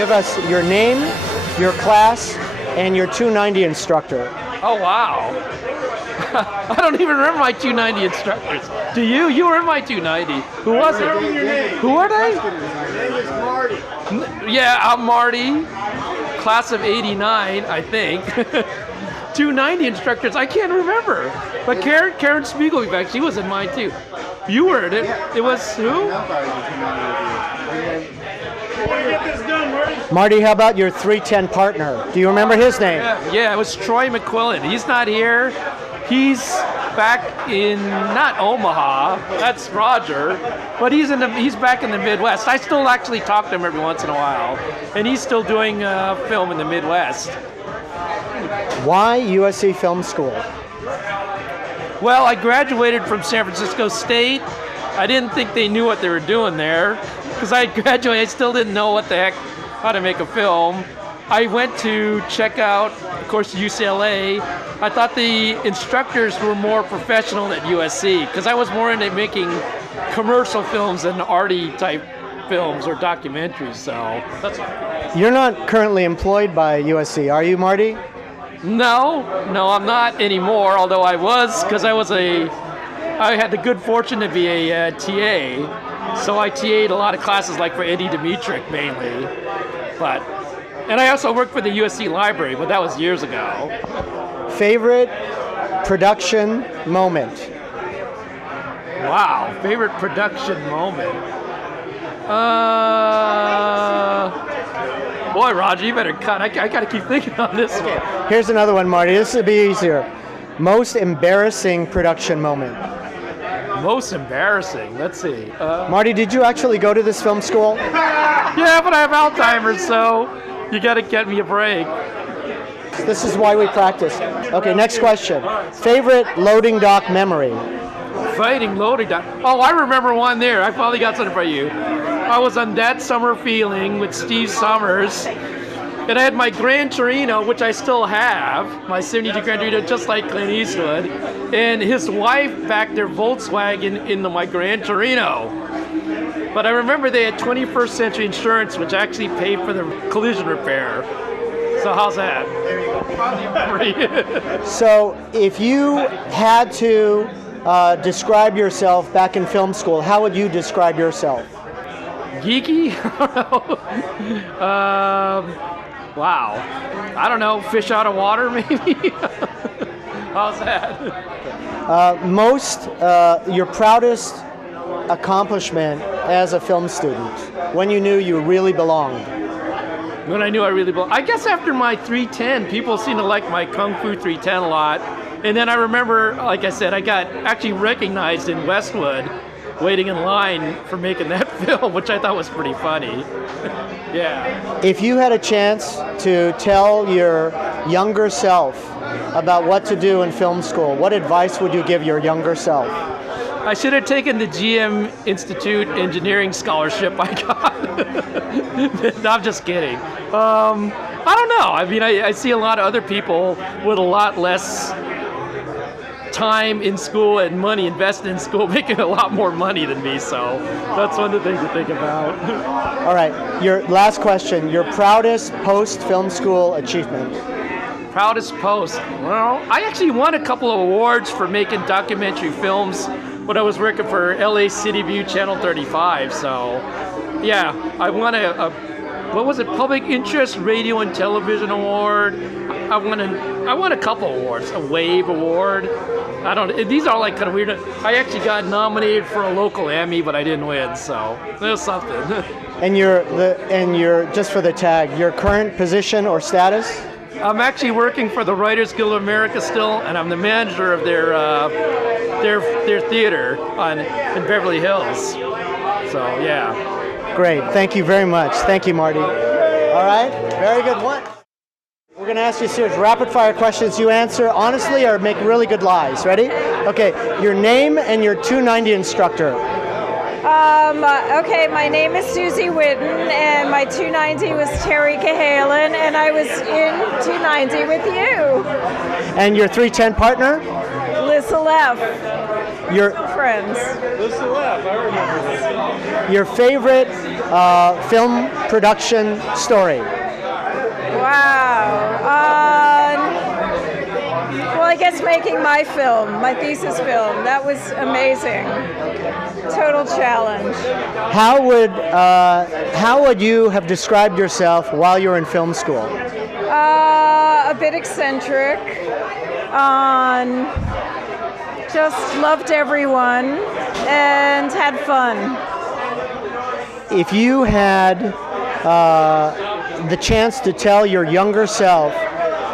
give us your name, your class, and your 290 instructor. Oh, wow. I don't even remember my 290 instructors. Do you? You were in my 290. Who was it? Who are they? My name is Marty. Yeah, I'm Marty. Class of 89, I think. 290 instructors, I can't remember. But Karen Spiegelbeck, she was in mine too. You were in it. It was who? Marty, how about your 310 partner? Do you remember his name? Yeah, it was Troy McQuillan. He's not here. He's back in, not Omaha, that's Roger, but he's back in the Midwest. I still actually talk to him every once in a while, and he's still doing film in the Midwest. Why USC Film School? Well, I graduated from San Francisco State. I didn't think they knew what they were doing there, because I graduated, I still didn't know what the heck, how to make a film. I went to check out, of course, UCLA. I thought the instructors were more professional at USC, because I was more into making commercial films than arty type films or documentaries, so that's all. You're not currently employed by USC, are you, Marty? No, I'm not anymore, although I was, because I had the good fortune to be a TA, so I TA'd a lot of classes like for Eddie Dimitrick mainly, and I also worked for the USC library, but that was years ago. Favorite production moment? Wow, favorite production moment. Boy, Roger, you better cut. I gotta keep thinking on this one. Here's another one, Marty. This will be easier. Most embarrassing production moment? Most embarrassing, let's see. Marty, did you actually go to this film school? Yeah, but I have Alzheimer's, so you gotta get me a break. This is why we practice. Okay, next question. Favorite loading dock memory? Fighting loading dock. Oh, I remember one there. I finally got something for you. I was on That Summer Feeling with Steve Summers, and I had my Gran Torino, which I still have, my 72 Gran Torino, just like Clint Eastwood, and his wife backed their Volkswagen into my Gran Torino. But I remember they had 21st Century Insurance, which actually paid for the collision repair. So how's that? There you go. So if you had to describe yourself back in film school, how would you describe yourself? Geeky? Wow. I don't know, fish out of water maybe? How's that? Your proudest accomplishment as a film student, when you knew you really belonged? When I knew I really belonged. I guess after my 310, people seem to like my Kung Fu 310 a lot. And then I remember, like I said, I got actually recognized in Westwood waiting in line for making that film, which I thought was pretty funny. Yeah. If you had a chance to tell your younger self about what to do in film school, what advice would you give your younger self? I should have taken the GM Institute Engineering Scholarship I got. No, I'm just kidding. I don't know. I mean, I see a lot of other people with a lot less time in school and money invested in school making a lot more money than me, so that's one of the things to think about. All right, your last question, your proudest post-film school achievement? Proudest post? Well, I actually won a couple of awards for making documentary films when I was working for LA City View Channel 35, so yeah, I won what was it, Public Interest Radio and Television Award. I won a couple awards, a Wave Award. I don't. These are like kind of weird. I actually got nominated for a local Emmy, but I didn't win, so it was something. And your just for the tag, your current position or status? I'm actually working for the Writers Guild of America still, and I'm the manager of their theater in Beverly Hills. So yeah. Great. Thank you very much. Thank you, Marty. All right. Very good. We're going to ask you a series of rapid-fire questions. You answer honestly or make really good lies. Ready? Okay. Your name and your 290 instructor. Okay, my name is Susie Whitten, and my 290 was Terry Cahalan, and I was in 290 with you. And your 310 partner? Lissa Leff. Your friends. Lissa Leff, I remember this. Your favorite film production story? Wow. Well, I guess making my film, my thesis film, that was amazing. Total challenge. How would you have described yourself while you were in film school? A bit eccentric. Just loved everyone and had fun. If you had the chance to tell your younger self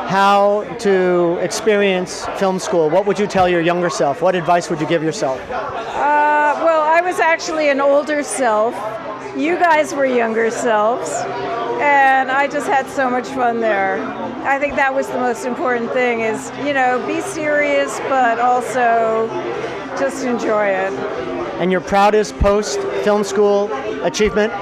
how to experience film school, what would you tell your younger self? What advice would you give yourself? Well, I was actually an older self. You guys were younger selves. And I just had so much fun there. I think that was the most important thing is, be serious, but also just enjoy it. And your proudest post-film school achievement?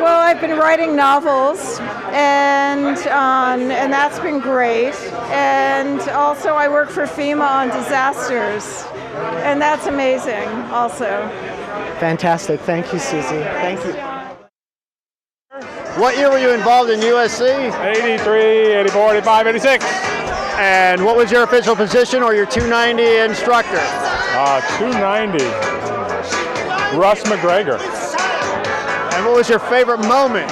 Well, I've been writing novels, and that's been great. And also I work for FEMA on disasters, and that's amazing also. Fantastic. Thank you, Susie. Thank you. What year were you involved in USC? 83, 84, 85, 86. And what was your official position or your 290 instructor? 290. Russ McGregor. And what was your favorite moment?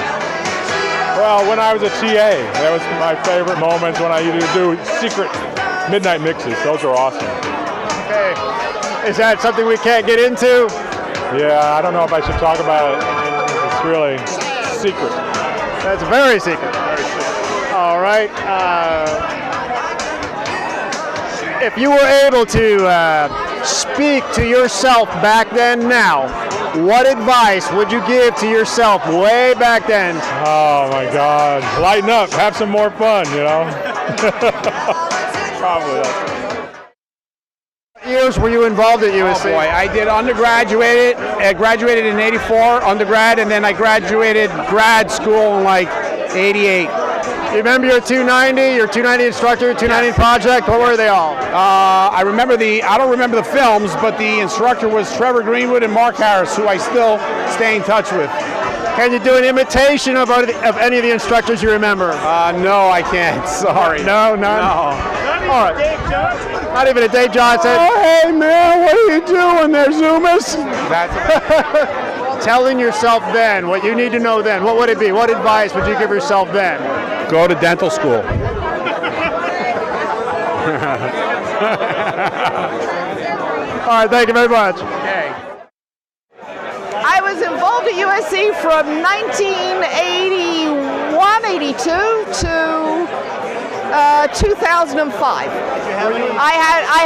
Well, when I was a TA, that was my favorite moments when I used to do secret midnight mixes. Those were awesome. Okay. Is that something we can't get into? Yeah, I don't know if I should talk about it. It's really secret. That's very secret. Very secret. All right. If you were able to speak to yourself back then now, what advice would you give to yourself way back then? Oh my God. Lighten up. Have some more fun, Probably that's it. What years were you involved at USC? Oh boy, I did undergraduate. I graduated in 84, undergrad, and then I graduated grad school in like 88. You remember your 290, your 290 instructor, 290 project? What were they all? I don't remember the films, but the instructor was Trevor Greenwood and Mark Harris, who I still stay in touch with. Can you do an imitation of any of the instructors you remember? No, I can't. Sorry. No, none? No. All right. Dave Johnson? Not even a Dave Johnson? Oh, hey, man, what are you doing there, Zoomis? That's Telling yourself then, what you need to know then, what would it be? What advice would you give yourself then? Go to dental school. All right, thank you very much. Okay. I was involved at USC from 1981-82 to 2005. I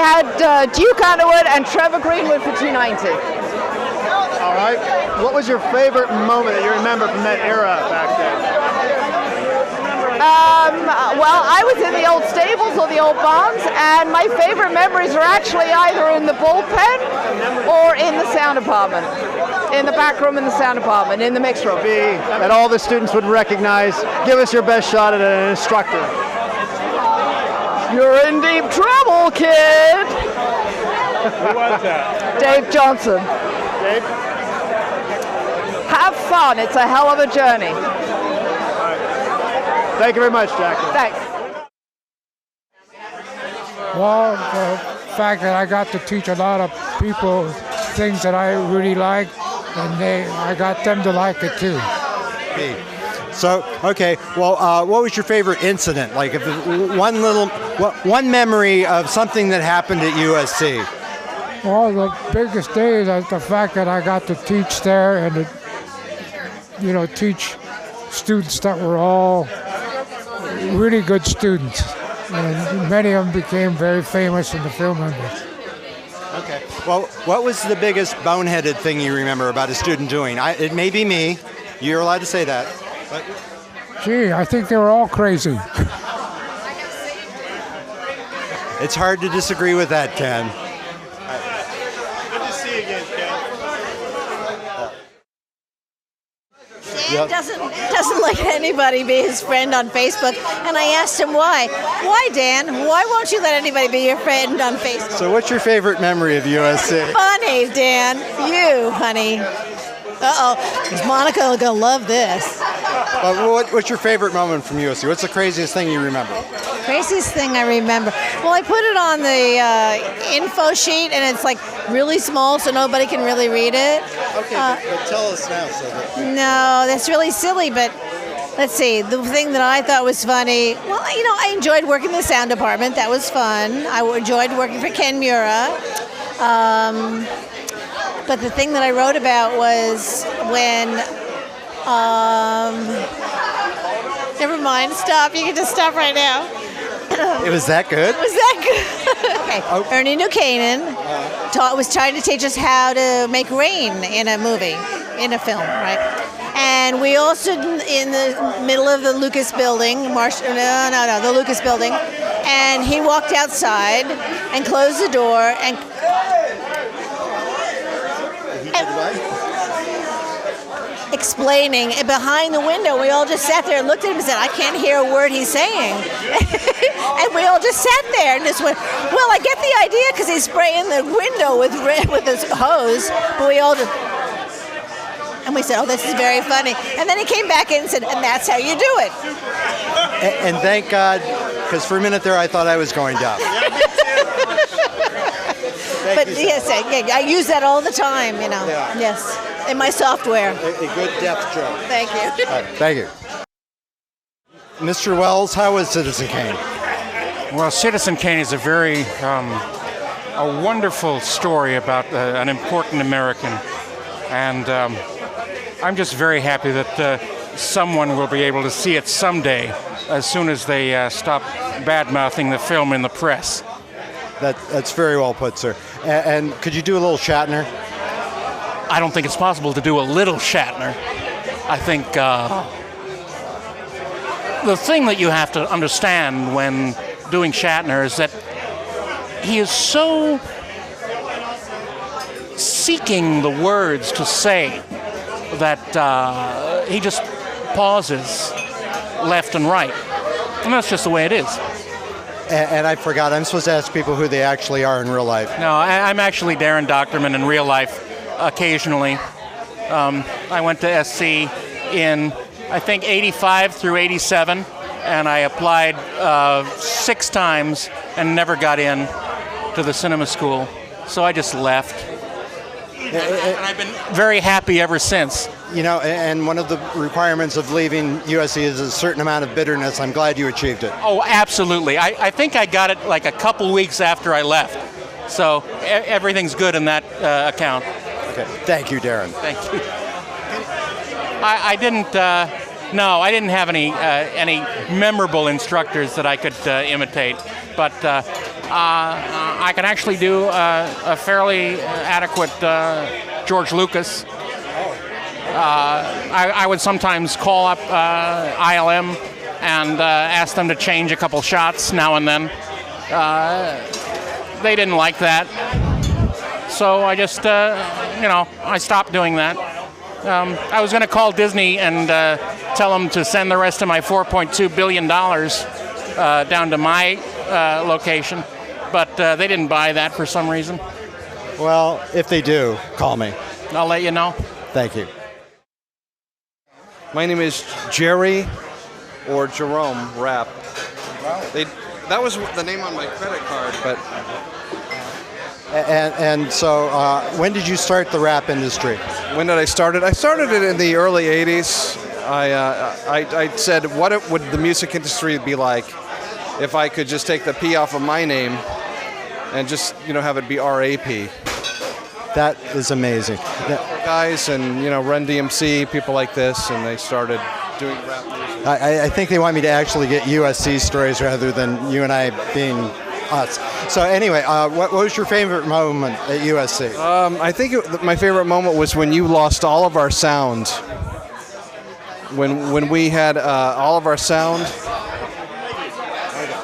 had Duke Underwood and Trevor Greenwood for 290. All right. What was your favorite moment that you remember from that era back then? Well, I was in the old stables or the old barns, and my favorite memories are actually either in the bullpen or in the sound department, in the back room in the sound department, in the mix room. That all the students would recognize. Give us your best shot at an instructor. You're in deep trouble, kid. Who was that? Dave Johnson. Dave? Have fun. It's a hell of a journey. Thank you very much, Jackie. Thanks. Well, the fact that I got to teach a lot of people things that I really like, and I got them to like it too. So, okay, well, what was your favorite incident? Like, if one memory of something that happened at USC? Well, the biggest day is the fact that I got to teach there and teach students that were all really good students. And many of them became very famous in the film industry. Okay. Well, what was the biggest boneheaded thing you remember about a student doing? It may be me. You're allowed to say that. But gee, I think they were all crazy. It's hard to disagree with that, Ken. Good to see you again, Ken. Dan doesn't let anybody be his friend on Facebook, and I asked him why. Why, Dan? Why won't you let anybody be your friend on Facebook? So what's your favorite memory of USC? Funny, Dan. You, honey. Uh-oh, is Monica going to love this? What's your favorite moment from USC? What's the craziest thing you remember? Craziest thing I remember. Well, I put it on the info sheet, and it's like really small, so nobody can really read it. Okay, but tell us now. No, that's really silly, but let's see. The thing that I thought was funny, well, I enjoyed working in the sound department. That was fun. I enjoyed working for Ken Miura. But the thing that I wrote about was when, never mind, stop. You can just stop right now. It was that good? Was that good? Okay. Oh. Ernie Nukanen was trying to teach us how to make rain in a movie, in a film, right? And we all stood in the middle of the Lucas building, the Lucas building, and he walked outside and closed the door and explaining, and behind the window, we all just sat there and looked at him and said, I can't hear a word he's saying. And we all just sat there and just went, well, I get the idea because he's spraying the window with his hose, but we all just, and we said, oh, this is very funny. And then he came back in and said, and that's how you do it. And thank God, because for a minute there I thought I was going deaf. But yes, I use that all the time, Yeah. Yes, in my software. A good deaf joke. Thank you. All right, thank you. Mr. Wells, how was Citizen Kane? Well, Citizen Kane is a very a wonderful story about an important American, and I'm just very happy that someone will be able to see it someday, as soon as they stop bad-mouthing the film in the press. That's very well put, sir. And could you do a little Shatner? I don't think it's possible to do a little Shatner. I think the thing that you have to understand when doing Shatner is that he is so seeking the words to say that he just pauses left and right. And that's just the way it is. And I forgot, I'm supposed to ask people who they actually are in real life. No, I'm actually Darren Doctorman in real life occasionally. I went to SC in, I think, 85 through 87, and I applied 6 times and never got in to the cinema school. So I just left. And I've been very happy ever since. And one of the requirements of leaving USC is a certain amount of bitterness. I'm glad you achieved it. Oh, absolutely. I think I got it like a couple weeks after I left. So everything's good in that account. Okay. Thank you, Darren. Thank you. I didn't have any memorable instructors that I could imitate, but I can actually do a fairly adequate George Lucas. I would sometimes call up ILM and ask them to change a couple shots now and then. They didn't like that, so I just, I stopped doing that. I was going to call Disney and tell them to send the rest of my $4.2 billion down to my location, but they didn't buy that for some reason. Well, if they do, call me. I'll let you know. Thank you. My name is Jerry or Jerome Rapp. Wow. That was the name on my credit card, but... And so, when did you start the rap industry? When did I start it? I started it in the early 80s. I said, what would the music industry be like if I could just take the P off of my name and just, have it be R.A.P.? That is amazing. Guys and, Run DMC, people like this, and they started doing rap music. I think they want me to actually get USC stories rather than you and I being us. So anyway, what was your favorite moment at USC? I think my favorite moment was when you lost all of our sound. When we had all of our sound,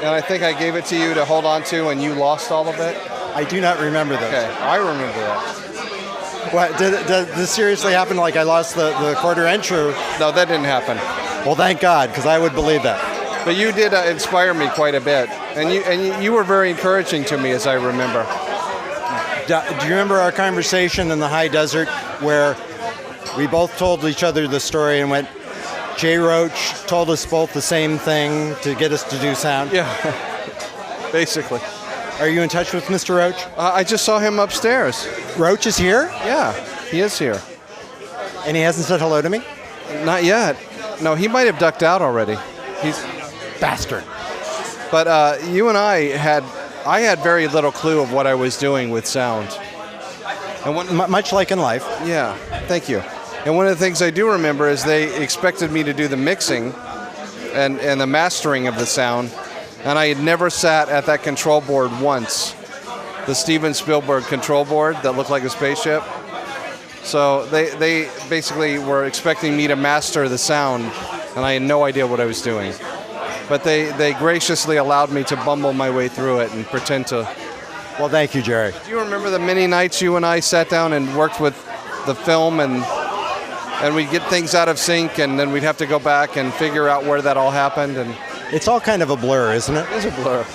and I think I gave it to you to hold on to, and you lost all of it. I do not remember that. Okay, I remember that. What, did this seriously happen? Like I lost the quarter inch? Or? No, that didn't happen. Well, thank God, because I would believe that. But you did inspire me quite a bit, and you were very encouraging to me, as I remember. Do you remember our conversation in the high desert where we both told each other the story and went, Jay Roach told us both the same thing to get us to do sound. Yeah, basically. Are you in touch with Mr. Roach? I just saw him upstairs. Roach is here? Yeah, he is here. And he hasn't said hello to me? Not yet. No, he might have ducked out already. He's bastard. But you and I had very little clue of what I was doing with sound. And much like in life. Yeah, thank you. And one of the things I do remember is they expected me to do the mixing and the mastering of the sound, and I had never sat at that control board once. The Steven Spielberg control board that looked like a spaceship. So they basically were expecting me to master the sound, and I had no idea what I was doing. But they graciously allowed me to bumble my way through it and pretend to. Well, thank you, Jerry. Do you remember the many nights you and I sat down and worked with the film, and we'd get things out of sync, and then we'd have to go back and figure out where that all happened? And it's all kind of a blur, isn't it? It is a blur.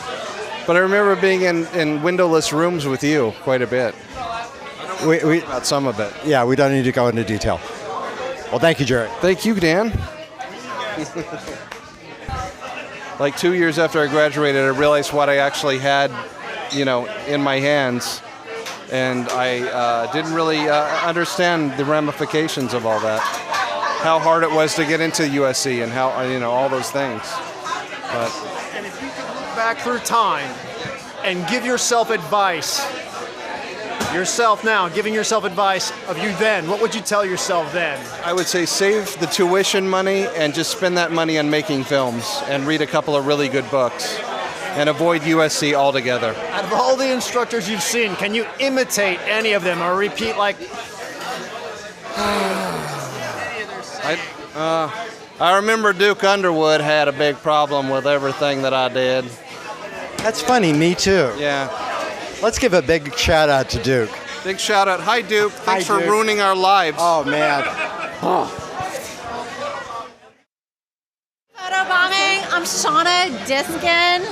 But I remember being in windowless rooms with you quite a bit. We about some of it. Yeah, we don't need to go into detail. Well, thank you, Jerry. Thank you, Dan. Like 2 years after I graduated, I realized what I actually had, in my hands, and I didn't really understand the ramifications of all that. How hard it was to get into USC and how, all those things. But And if you could look back through time and give yourself advice, giving yourself advice of you then, what would you tell yourself then? I would say save the tuition money and just spend that money on making films and read a couple of really good books and avoid USC altogether. Out of all the instructors you've seen, can you imitate any of them or repeat like... I remember Duke Underwood had a big problem with everything that I did. That's funny, me too. Yeah. Let's give a big shout out to Duke. Big shout out. Hi, Duke. Thanks for Duke. ruining our lives. Oh, man. Photobombing. I'm Shauna Diskin.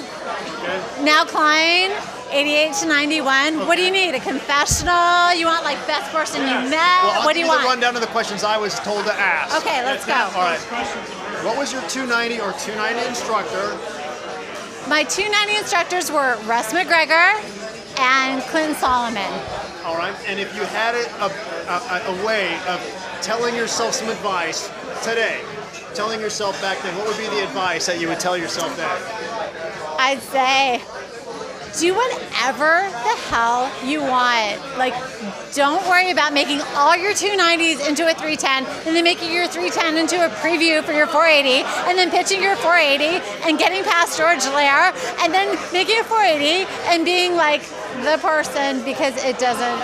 Now Klein, 88 to 91. What do you need? A confessional? You want like best person you met? Well, what do you want? Run down to the questions I was told to ask. Okay, let's go. All right. What was your 290 or 290 instructor? My 290 instructors were Russ McGregor and Clinton Solomon. All right. And if you had a way of telling yourself some advice today, telling yourself back then, what would be the advice that you would tell yourself then? I'd say, do whatever the hell you want. Like, don't worry about making all your 290s into a 310 and then making your 310 into a preview for your 480 and then pitching your 480 and getting past George Lair and then making a 480 and being like the person, because it doesn't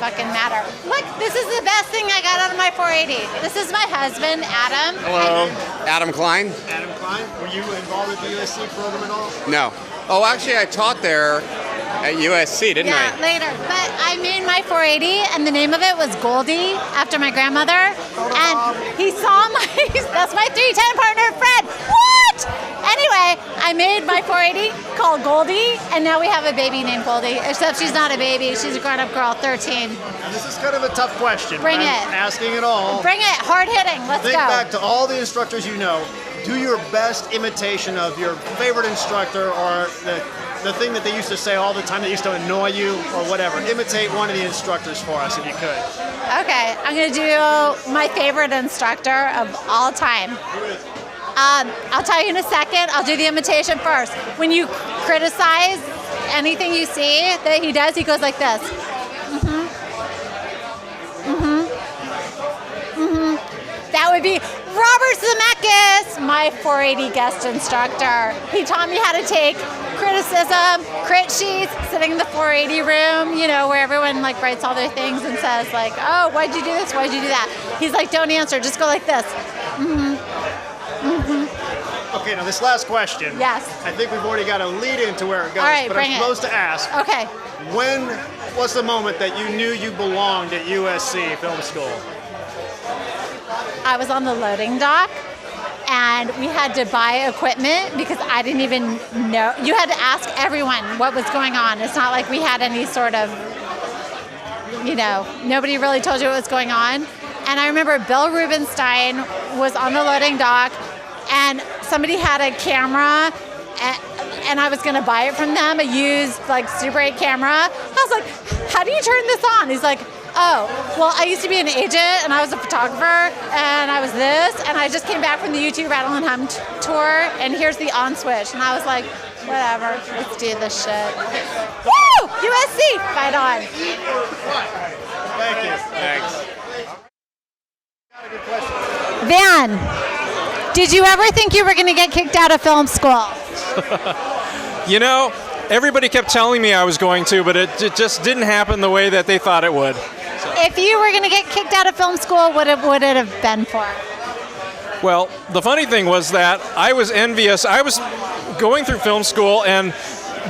fucking matter. Look, this is the best thing I got out of my 480. This is my husband, Adam. Hello, Adam Klein. Adam Klein, were you involved with the USC program at all? No. Oh, actually, I taught there at USC, didn't I? Yeah, later. But I made my 480, and the name of it was Goldie, after my grandmother. And he saw that's my 310 partner, Fred. What? Anyway, I made my 480 called Goldie, and now we have a baby named Goldie, except she's not a baby. She's a grown-up girl, 13. Now, this is kind of a tough question. Bring it. I'm asking it all. Bring it. Hard hitting. Let's Think go. back to all the instructors you know. Do your best imitation of your favorite instructor or the thing that they used to say all the time that used to annoy you or whatever. Imitate one of the instructors for us if you could. Okay, I'm going to do my favorite instructor of all time. I'll tell you in a second. I'll do the imitation first. When you criticize anything you see that he does, he goes like this. That would be Robert Zemeckis, my 480 guest instructor. He taught me how to take criticism, crit sheets, sitting in the 480 room, where everyone like writes all their things and says like, oh, why'd you do this? Why'd you do that? He's like, don't answer, just go like this. Okay, now this last question. Yes. I think we've already got a lead into where it goes, All right, but bring I'm it. supposed to ask. Okay. When was the moment that you knew you belonged at USC Film School? I was on the loading dock, and we had to buy equipment because I didn't even know. You had to ask everyone what was going on. It's not like we had any sort of nobody really told you what was going on. And I remember Bill Rubenstein was on the loading dock, and somebody had a camera, and I was going to buy it from them, a used Super 8 camera. I was like, how do you turn this on? He's like, oh, well, I used to be an agent, and I was a photographer, and I was this, and I just came back from the U2 Rattle and Hum tour, and here's the on switch. And I was like, whatever, let's do this shit. Woo! USC, fight on. Thank you. Thanks. Van, did you ever think you were going to get kicked out of film school? Everybody kept telling me I was going to, but it just didn't happen the way that they thought it would. If you were going to get kicked out of film school, what would it have been for? Well, the funny thing was that I was envious. I was going through film school and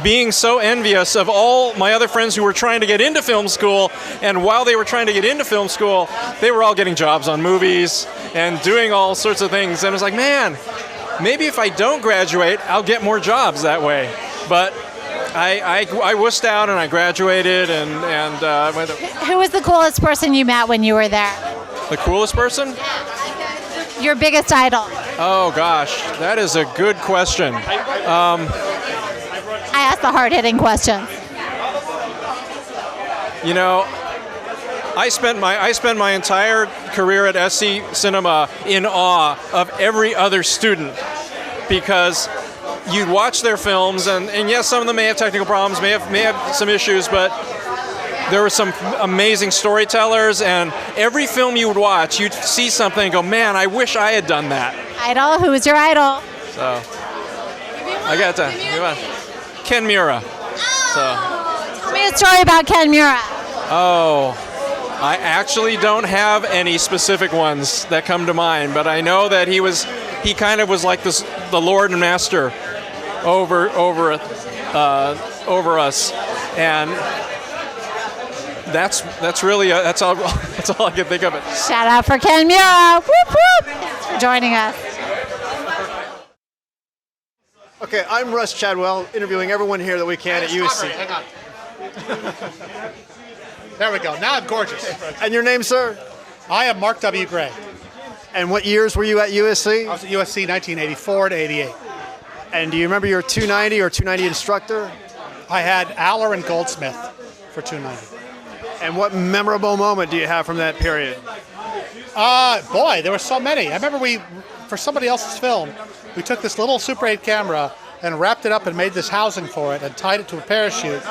being so envious of all my other friends who were trying to get into film school, and while they were trying to get into film school, they were all getting jobs on movies and doing all sorts of things. And I was like, man, maybe if I don't graduate, I'll get more jobs that way. But I wussed out and I graduated and went. Who was the coolest person you met when you were there? The coolest person? Your biggest idol? Oh gosh, that is a good question. I asked the hard-hitting questions. I spent my entire career at SC Cinema in awe of every other student, because you'd watch their films, and yes, some of them may have technical problems, may have some issues, but there were some amazing storytellers, and every film you would watch, you'd see something and go, man, I wish I had done that. Idol? Who was your idol? So, I got to. Ken Miura. Tell me a story about Ken Miura. Oh, I actually don't have any specific ones that come to mind, but I know that he kind of was like the Lord and Master over us, and that's all I can think of it. Shout out for Ken Miura. Whoop whoop. Thanks for joining us. Okay, I'm Russ Chadwell, interviewing everyone here that we can at USC. Hang on. There we go. Now I'm gorgeous. And your name, sir? I am Mark W. Gray. And what years were you at USC? I was at USC 1984 to 88. And do you remember your 290 or 290 instructor? I had Aller and Goldsmith for 290. And what memorable moment do you have from that period? Boy, there were so many. I remember for somebody else's film, we took this little Super 8 camera and wrapped it up and made this housing for it and tied it to a parachute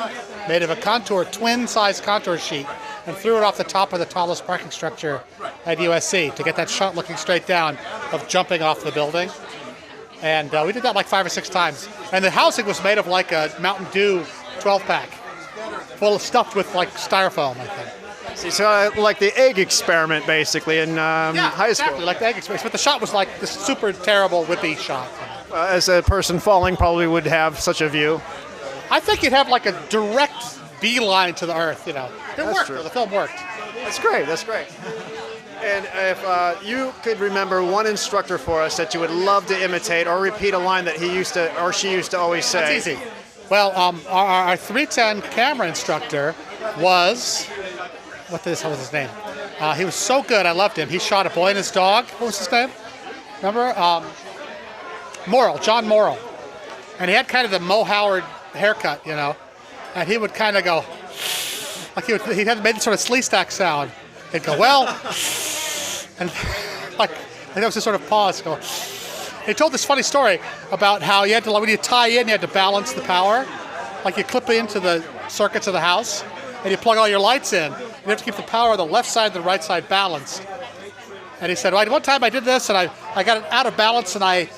made of a twin-size contour sheet, and threw it off the top of the tallest parking structure at USC to get that shot looking straight down of jumping off the building. And we did that like 5 or 6 times. And the housing was made of like a Mountain Dew 12-pack, stuffed with like styrofoam, I think. See, so like the egg experiment, basically, in high school. Exactly, like the egg experiment. But the shot was like this super terrible whippy shot. As a person falling probably would have such a view. I think you'd have like a direct beeline to the earth, It worked, true. The film worked. That's great. And if you could remember one instructor for us that you would love to imitate or repeat a line that he used to or she used to always say. That's easy. Well, our 310 camera instructor was, what was his name? He was so good, I loved him. He shot A Boy and His Dog. What was his name? Remember? John Morrill. And he had kind of the Mo Howard haircut, and he would kind of go, like he had made this sort of slee stack sound. He'd go, well, and like there was this sort of pause. Go. He told this funny story about how you had to, when you tie in, you had to balance the power. Like you clip it into the circuits of the house, and you plug all your lights in. You have to keep the power on the left side and the right side balanced. And he said, well, one time I did this, and I got it out of balance, and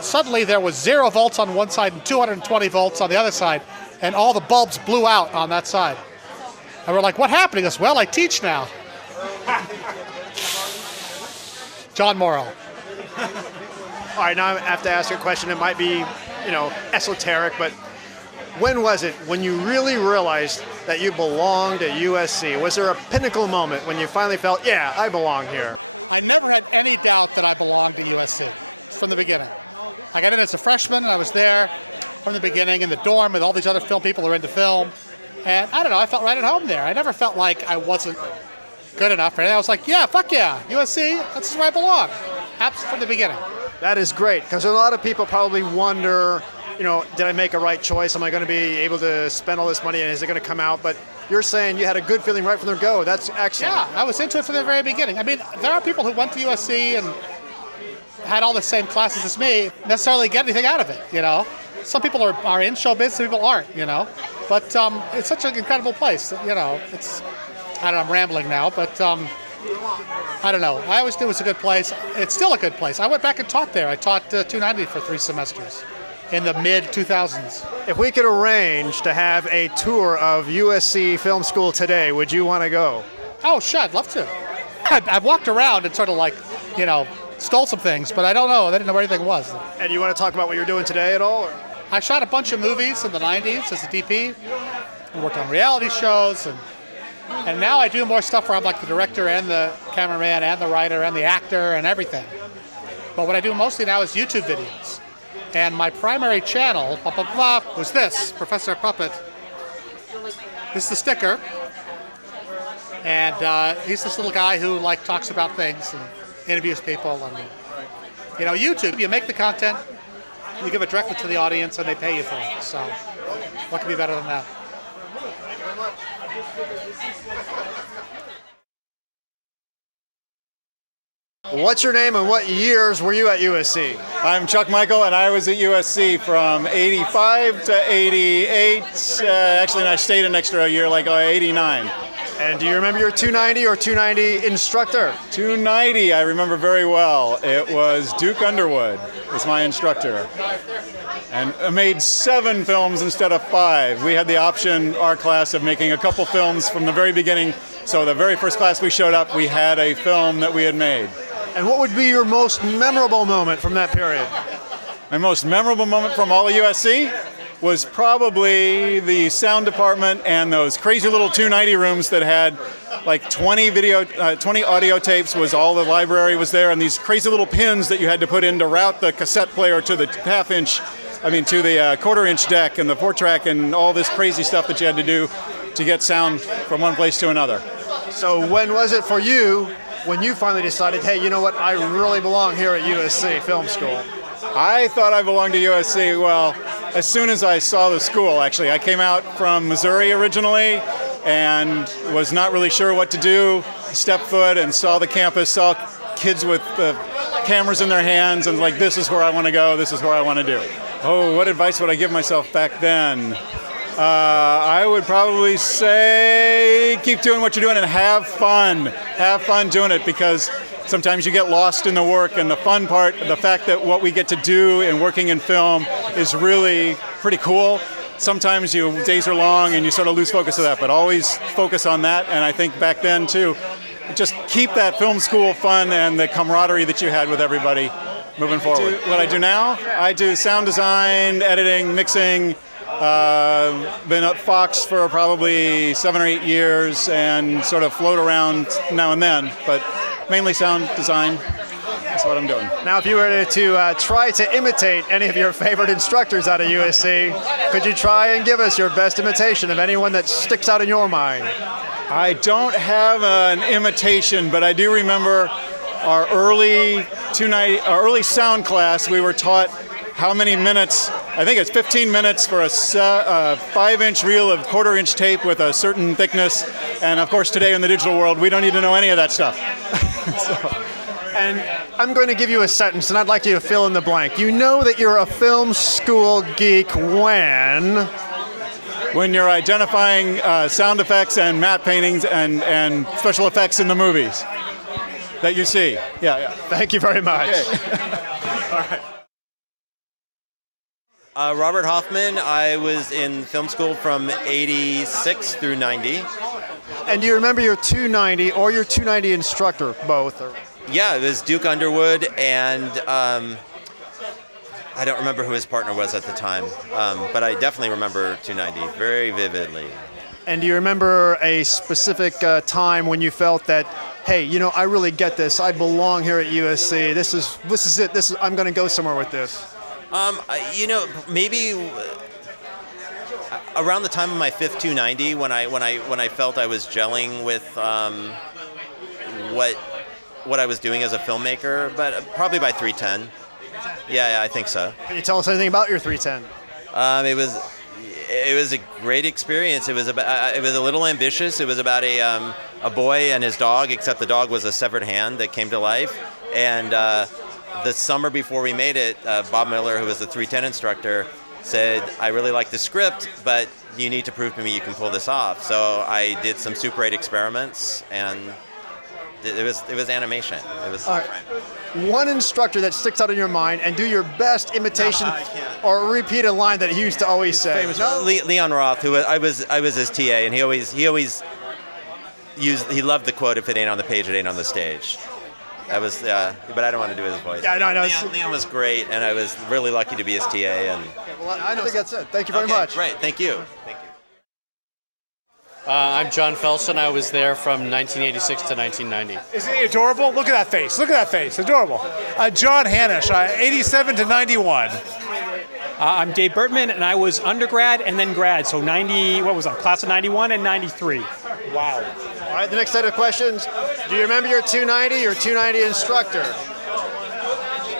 suddenly there was 0 volts on one side and 220 volts on the other side, and all the bulbs blew out on that side. And we're like, what happened? He goes, well, I teach now. John Morrill. All right, now I have to ask a question. It might be, esoteric, but when was it when you really realized that you belonged at USC? Was there a pinnacle moment when you finally felt, yeah, I belong here? I never had any doubt that I belonged to USC from the beginning. I got in as a freshman, and I was there from the beginning in the dorm with all these other film people who are into film. And I don't know, I felt right at home there. I never felt like I wasn't good enough. I was like, yeah, fuck yeah, USC, that's where I belong. Absolutely from the beginning. That is great, because a lot of people probably wonder, you know, did I make a right choice? Am I going to be able to spend all this money, and is it going to come out? But you're saying you had a good feeling right from the go. That's excellent. Yeah, I was into it from the very beginning. I mean, there are people who went to USC and had all the same classes as me, necessarily get anything out of it, you know? Some people are in show business, some people aren't, you know? But it's such an incredible place, you know? I don't know, I'm rambling now, but I don't know. I always knew it was a good place. It's still a good place. I went back and taught there. I taught 290 for 3 semesters in the mid-2000s. If we could arrange to have a tour of USC Film School today, would you want to go? Oh, sure, I'd love to. I've walked around and sort of like, you know, stole some things, but I don't know. I didn't know where anything was. And you want to talk about what you're doing today at all? Or? I shot a bunch of movies in the 90s as a DP. I worked on reality shows, and now I do more stuff where I'm like the director and the cameraman and the writer and the actor and everything. But what I do mostly now is YouTube videos. And my primary channel was this, Professor Puppet. This is the sticker. And he's this little guy who like talks about things and interviews people. And, you know, YouTube, you make the content, you give it directly to the audience, and they pay you for it. So what could be better than that? What's your name and what years were you at USC? I'm Chuck Michael, and I was at USC from 85 to 88. Actually, I stayed an extra year, like 89. And do you remember your 290 or 290 instructor? 290, I remember very well. It was Duke Underwood, was my instructor. And I made 7 films instead of 5. We had the option, our class, of making a couple films from the very beginning. So the very first class we showed up, we had a film that we had made. And what would be your most memorable moment from that period? My most memorable moment from all of USC was probably the sound department and those crazy little 290 rooms that had like 20 audio tapes. Was all the library was there, and these crazy little pins that you had to put in to route the cassette player to the to the quarter-inch deck and the 4-track and all this crazy stuff that you had to do to get sound from one place to another. So when was it for you when you finally decided, hey, you know what, I really belong here at USC Film School? I thought I belonged to USC, well, as soon as I saw the school, actually. I came out from Missouri originally and was not really sure what to do. Stepped foot and saw the campus, saw kids with cameras in their hands, and like, this is where I want to go, this is where I want to do. Oh, what advice would I give myself back then? I would probably say keep doing what you're doing and have fun. Have fun doing it, because sometimes you get lost in the work, and the fun part, the fact that what we get to do in working in film is really pretty cool. Sometimes days are long and you sort of lose focus of that, but always focus on that. And I think back then too, just keep that film school fun and the camaraderie that you had with everybody moving forward. What I do now, I do sound design, editing, mixing. Been at Fox for probably 7 or 8 years and sort of float around now and then, but mainly sound design. That's what I'm doing. Now, if you were to try to imitate any of your favorite instructors out of USC, could you try and give us your best imitation of anyone that sticks out in your mind? I don't have an imitation, but I do remember our early sound class. We were taught how many minutes. I think it's 15 minutes for a 5-inch reel of quarter-inch tape with a certain thickness. And of course, today in the digital world, we don't need to know any of that stuff. And I'm going to give you a sentence, and I'd like you to fill in the blank. You know that you're a film school geek when you're identifying sound effects and matte paintings and special effects in the movies that you see. Yeah. Thank you very much. Okay. All right. Robert Hoffman. I was in film school from 86 through 90. And do you remember your 290 or your 290 instructor, both? Yeah, it was Duke Underwood, and I don't remember who his partner was at the time, but I definitely remember 290 very vividly. And do you remember a specific time when you felt that, hey, you know, I really get this. I belong here at USC. This is it. I'm going to go somewhere with this. You know, maybe around the time of my fifth 290, when I felt I was gelling with what I was doing as a filmmaker, but probably by 310. Yeah, I think so. Can you tell us anything about your 310? It was a great experience. It was a little ambitious. It was about a boy and his dog, except the dog was a severed hand that came to life. And the summer before we made it, Bob Miller, who was the 310 instructor, said, "I really like the script, but you need to prove to me you can pull this off." So I did some Super 8 experiments, and it was animation. It was. All right. One instructor that sticks out in your mind, and do your best imitation or repeat a line that he used to always say. Leon Roth, who I was his TA, and he always used. He loved the quote, "If it ain't on the page, it ain't on the stage." That was, but I don't want to do his voice. Yeah, no. Leon was great, and I was really lucky to be his TA. And well, I think that's it. Thank you very much. Great, thank you. I'm John Felson. I was there from 1986 to 1990. Isn't he adorable? Look at that face. Look at that face. Adorable. John Hanisch, 87 to 91. I'm Dave Bertman, and I was undergrad and then grad. So 90, what was I? Class of 91 and 93. Wow. All right, the next set of questions. Do you remember your 290, your 290 instructor?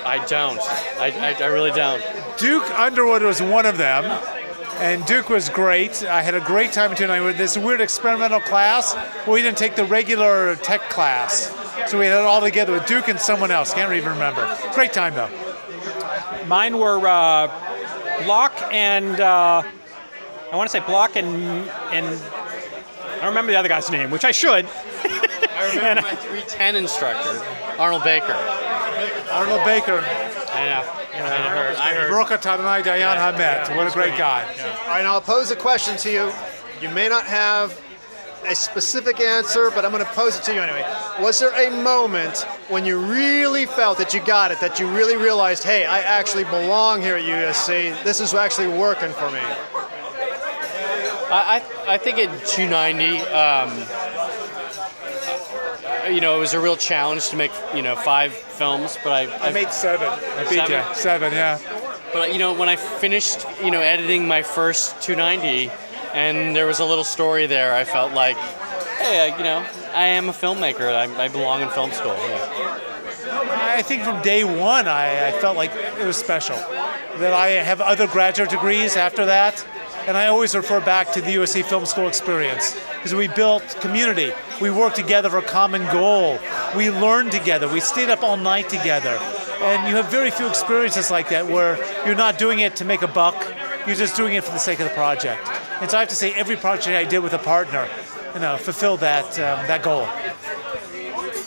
I don't. I really don't. Duke Underwood was one of them. And Duke was great. I had a great time in 290 with this weird experimental class where we didn't take the regular tech class. So we had it all together with Duke and someone else. Can't even remember. Great time, though. Mine were Block and, I want to say Block and I don't remember the other guy's name, which I should. I remember my 310 instructor, Arnold Baker. Arnold Baker. I heard. Broca Tadanai Dayan Hamet. What a great guy. All right, now I'll pose a question to you. You may not have a specific answer, but I'm going to pose it to you anyway. Was there a moment when you really felt that you got it, that you really realized, hey, I actually belong here at USC. This is actually working for me? I think in 290, it was a real challenge to make, 5 films, but I made 7. I beat you. 7, yeah. But, when I finished, editing my first 290, and there was a little story there, I felt like, hey, I am a filmmaker. I belong in film school. Yeah. I think from day one, I felt like it was special. That I have other graduate degrees after that, and I always refer back to the USC Film School experience because we built community. We worked together for a common goal. We learned together. We stayed up all night together. And you have very few experiences like that where you're not doing it to make a buck. You're just doing it for the sake of the project. And so I have to say every project I did with a partner, fulfilled that goal.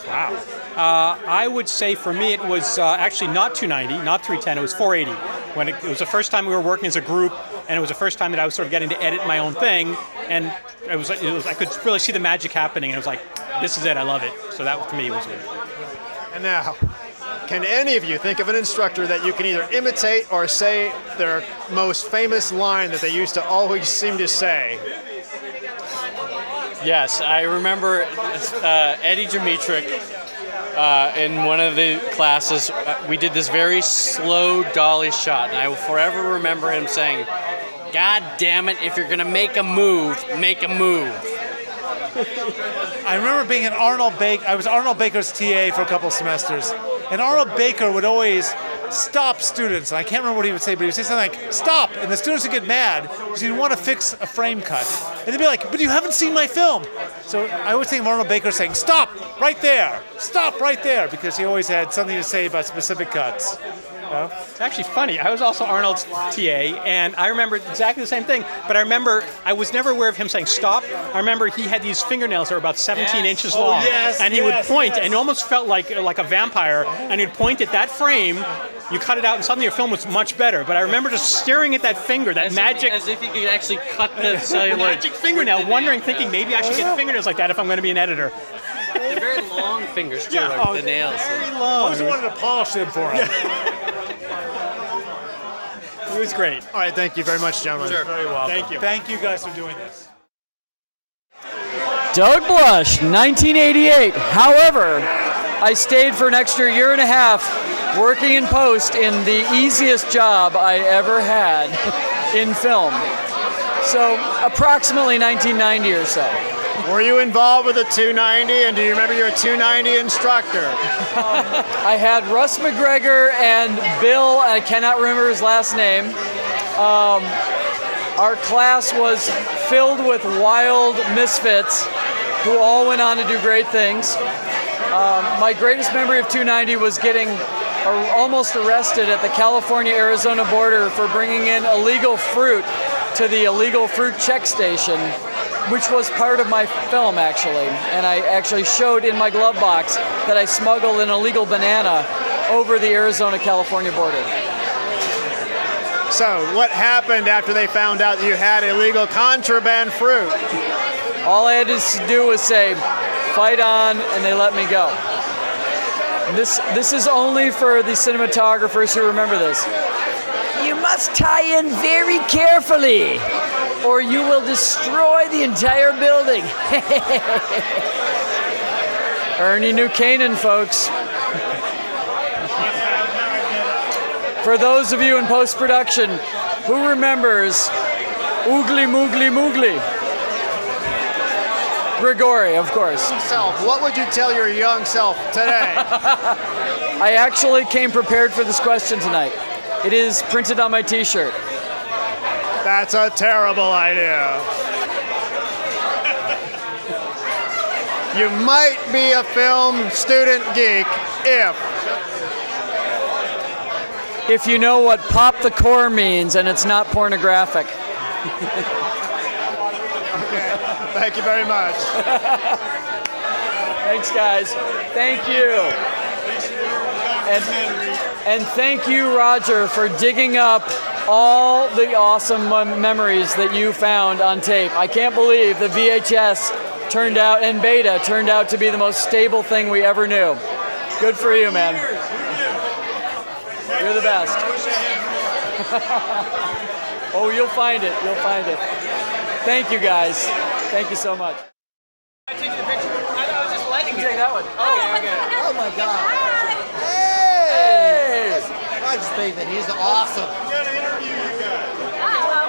Wow. I would say for me it was actually not 290, not 310, it was 480. When it was the first time we were working as a group, and it was the first time that I was sort of getting to edit my own thing, and it was I could really see the magic happening, and it was like, this is it, I love it. So that to me was it. And now, can any of you think of an instructor that you can either imitate or say their most famous line that they used to always seem to say? Yes, I remember Eddie Dimitrick in one of the classes. We did this very slow dolly shot, and I will forever remember him saying, "God damn it, if you're going to make a move, make a move." I remember being I was Arnold Baker's TA for a couple semesters, and Arnold Baker would always stop students, and I can't remember what he would say, but he would say something like, "Stop," and the students would get mad because he'd want to fix a frame cut. And they'd be like, "But you haven't seen my film." So I always think of Arnold Baker saying, "Stop right there, stop right there," because he always had something to say about specific cuts. It's actually funny. I was also Arnold's TA, and I remember exactly the same thing, but I remember I was never aware of him saying stop. I remember he had these fingernails that were about 17 inches long, and he would point, and it almost felt like a vampire, and he'd point at that frame, you cut it out, and suddenly your film was much better. But I remember just staring at that finger, that magic... As if you could actually cut the celluloid. Magic fingernail, wondering, thinking maybe I should get fingernails like that if I'm going to be an editor. They're very long fingers, too, the nails. Very long. I always wanted to polish them for him. It was great. All right, thank you very much, gentlemen. Sure. Very welcome. Thank you. Thank you guys for doing this. Doug Blush, 1988. However, I stayed for an extra year and a half working in post in the easiest job I ever had in film. So approximately 1990 or so. Were you involved with the 290, and do you remember your 290 instructor? I had Russ McGregor and Bill, I cannot remember his last name. Our class was filled with wild misfits who all went on to do great things. My greatest memory of 290 was getting almost arrested at the California-Arizona border for bringing in illegal fruit to the illegal fruit check station, which was part of my film, actually. And I actually showed in my glove box that I smuggled an illegal banana over the Arizona-California border. So, what happened after they found out that you had illegal contraband fruit? All I had to do was say, fight on, and they let me go. This is only for the cinematographers who remember this. You must tie in very carefully, or you will destroy the entire building. Ernie New Canaan, folks. For those of you in post-production, who remembers Oogly Moogly Moogly? Grigori, of course. What would you tell your young self today? I actually came prepared for this question tonight. It is printed on my t-shirt. That's a terrible idea. You might be a film student geek if you know what pop the core means and it's not pornographic. Okay, thank you very much. Thanks, guys. Thank you. And thank you, Roger, for digging up all the awesome memories that you found on tape. I can't believe the VHS turned out, and beta turned out to be the most stable thing we ever knew. Good for you, man. You're the best. Oh, you'll find it. You'll find it. Thank you, guys. Thank you so much. I take the picture. I was just lighting it. Take that one. Okay. Oh my God. Hey! I just think that he's awesome.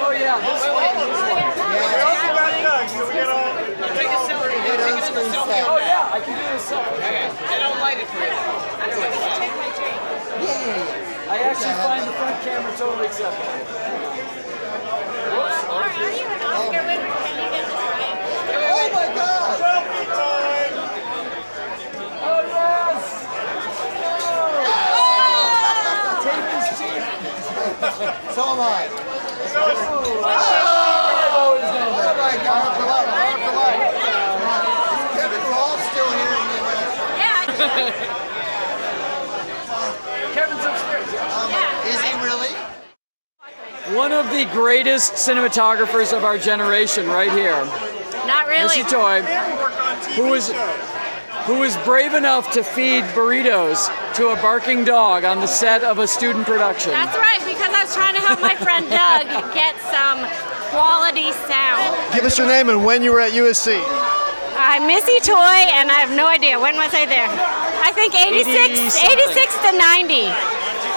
Oh yeah. This one. Take a selfie. Take it in the selfie. Oh yeah, I can do this selfie. Okay. And I'll light it for you. Take my drink. Yeah. I actually find the front camera totally acceptable. Whoops. Are you an Oscar winner? Can you get this right? Oh my God! Selfie time! Oh yes! Oh. Tape is cheap. So am I. I've always known that. Oh my God! Kevin, we're all still here in the US. Yeah. Kevin's upstairs. Is he really? One of the greatest cinematographers of our generation, right here. Not really. Missy Toy, who was brave enough to feed burritos to a barking dog on the set of a student production. That's right, because I was trying to help my friend Doug get some quality sound. Give us your name and when you were at USC. I'm Missy Toy, and I have no idea. When was I there? I think 86 to 90.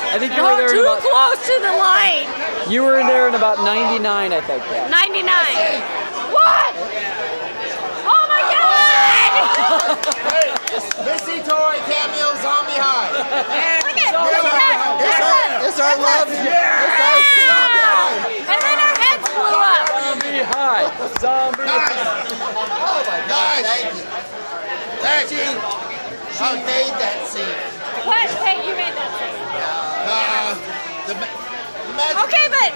I think you were there too in about, close to the light. You were in there in about 99, I think. Yeah. 99. What? Oh my God! Hey, Missy Toy cameo Zombie High. Look at It's our love. Yeah! It's our Zombie High. And then our heads blew up. Zombie High. Zombie High. Oh my God! Thank you. Thank you. She made that scene. What? Hey, you made that scene. Okay, but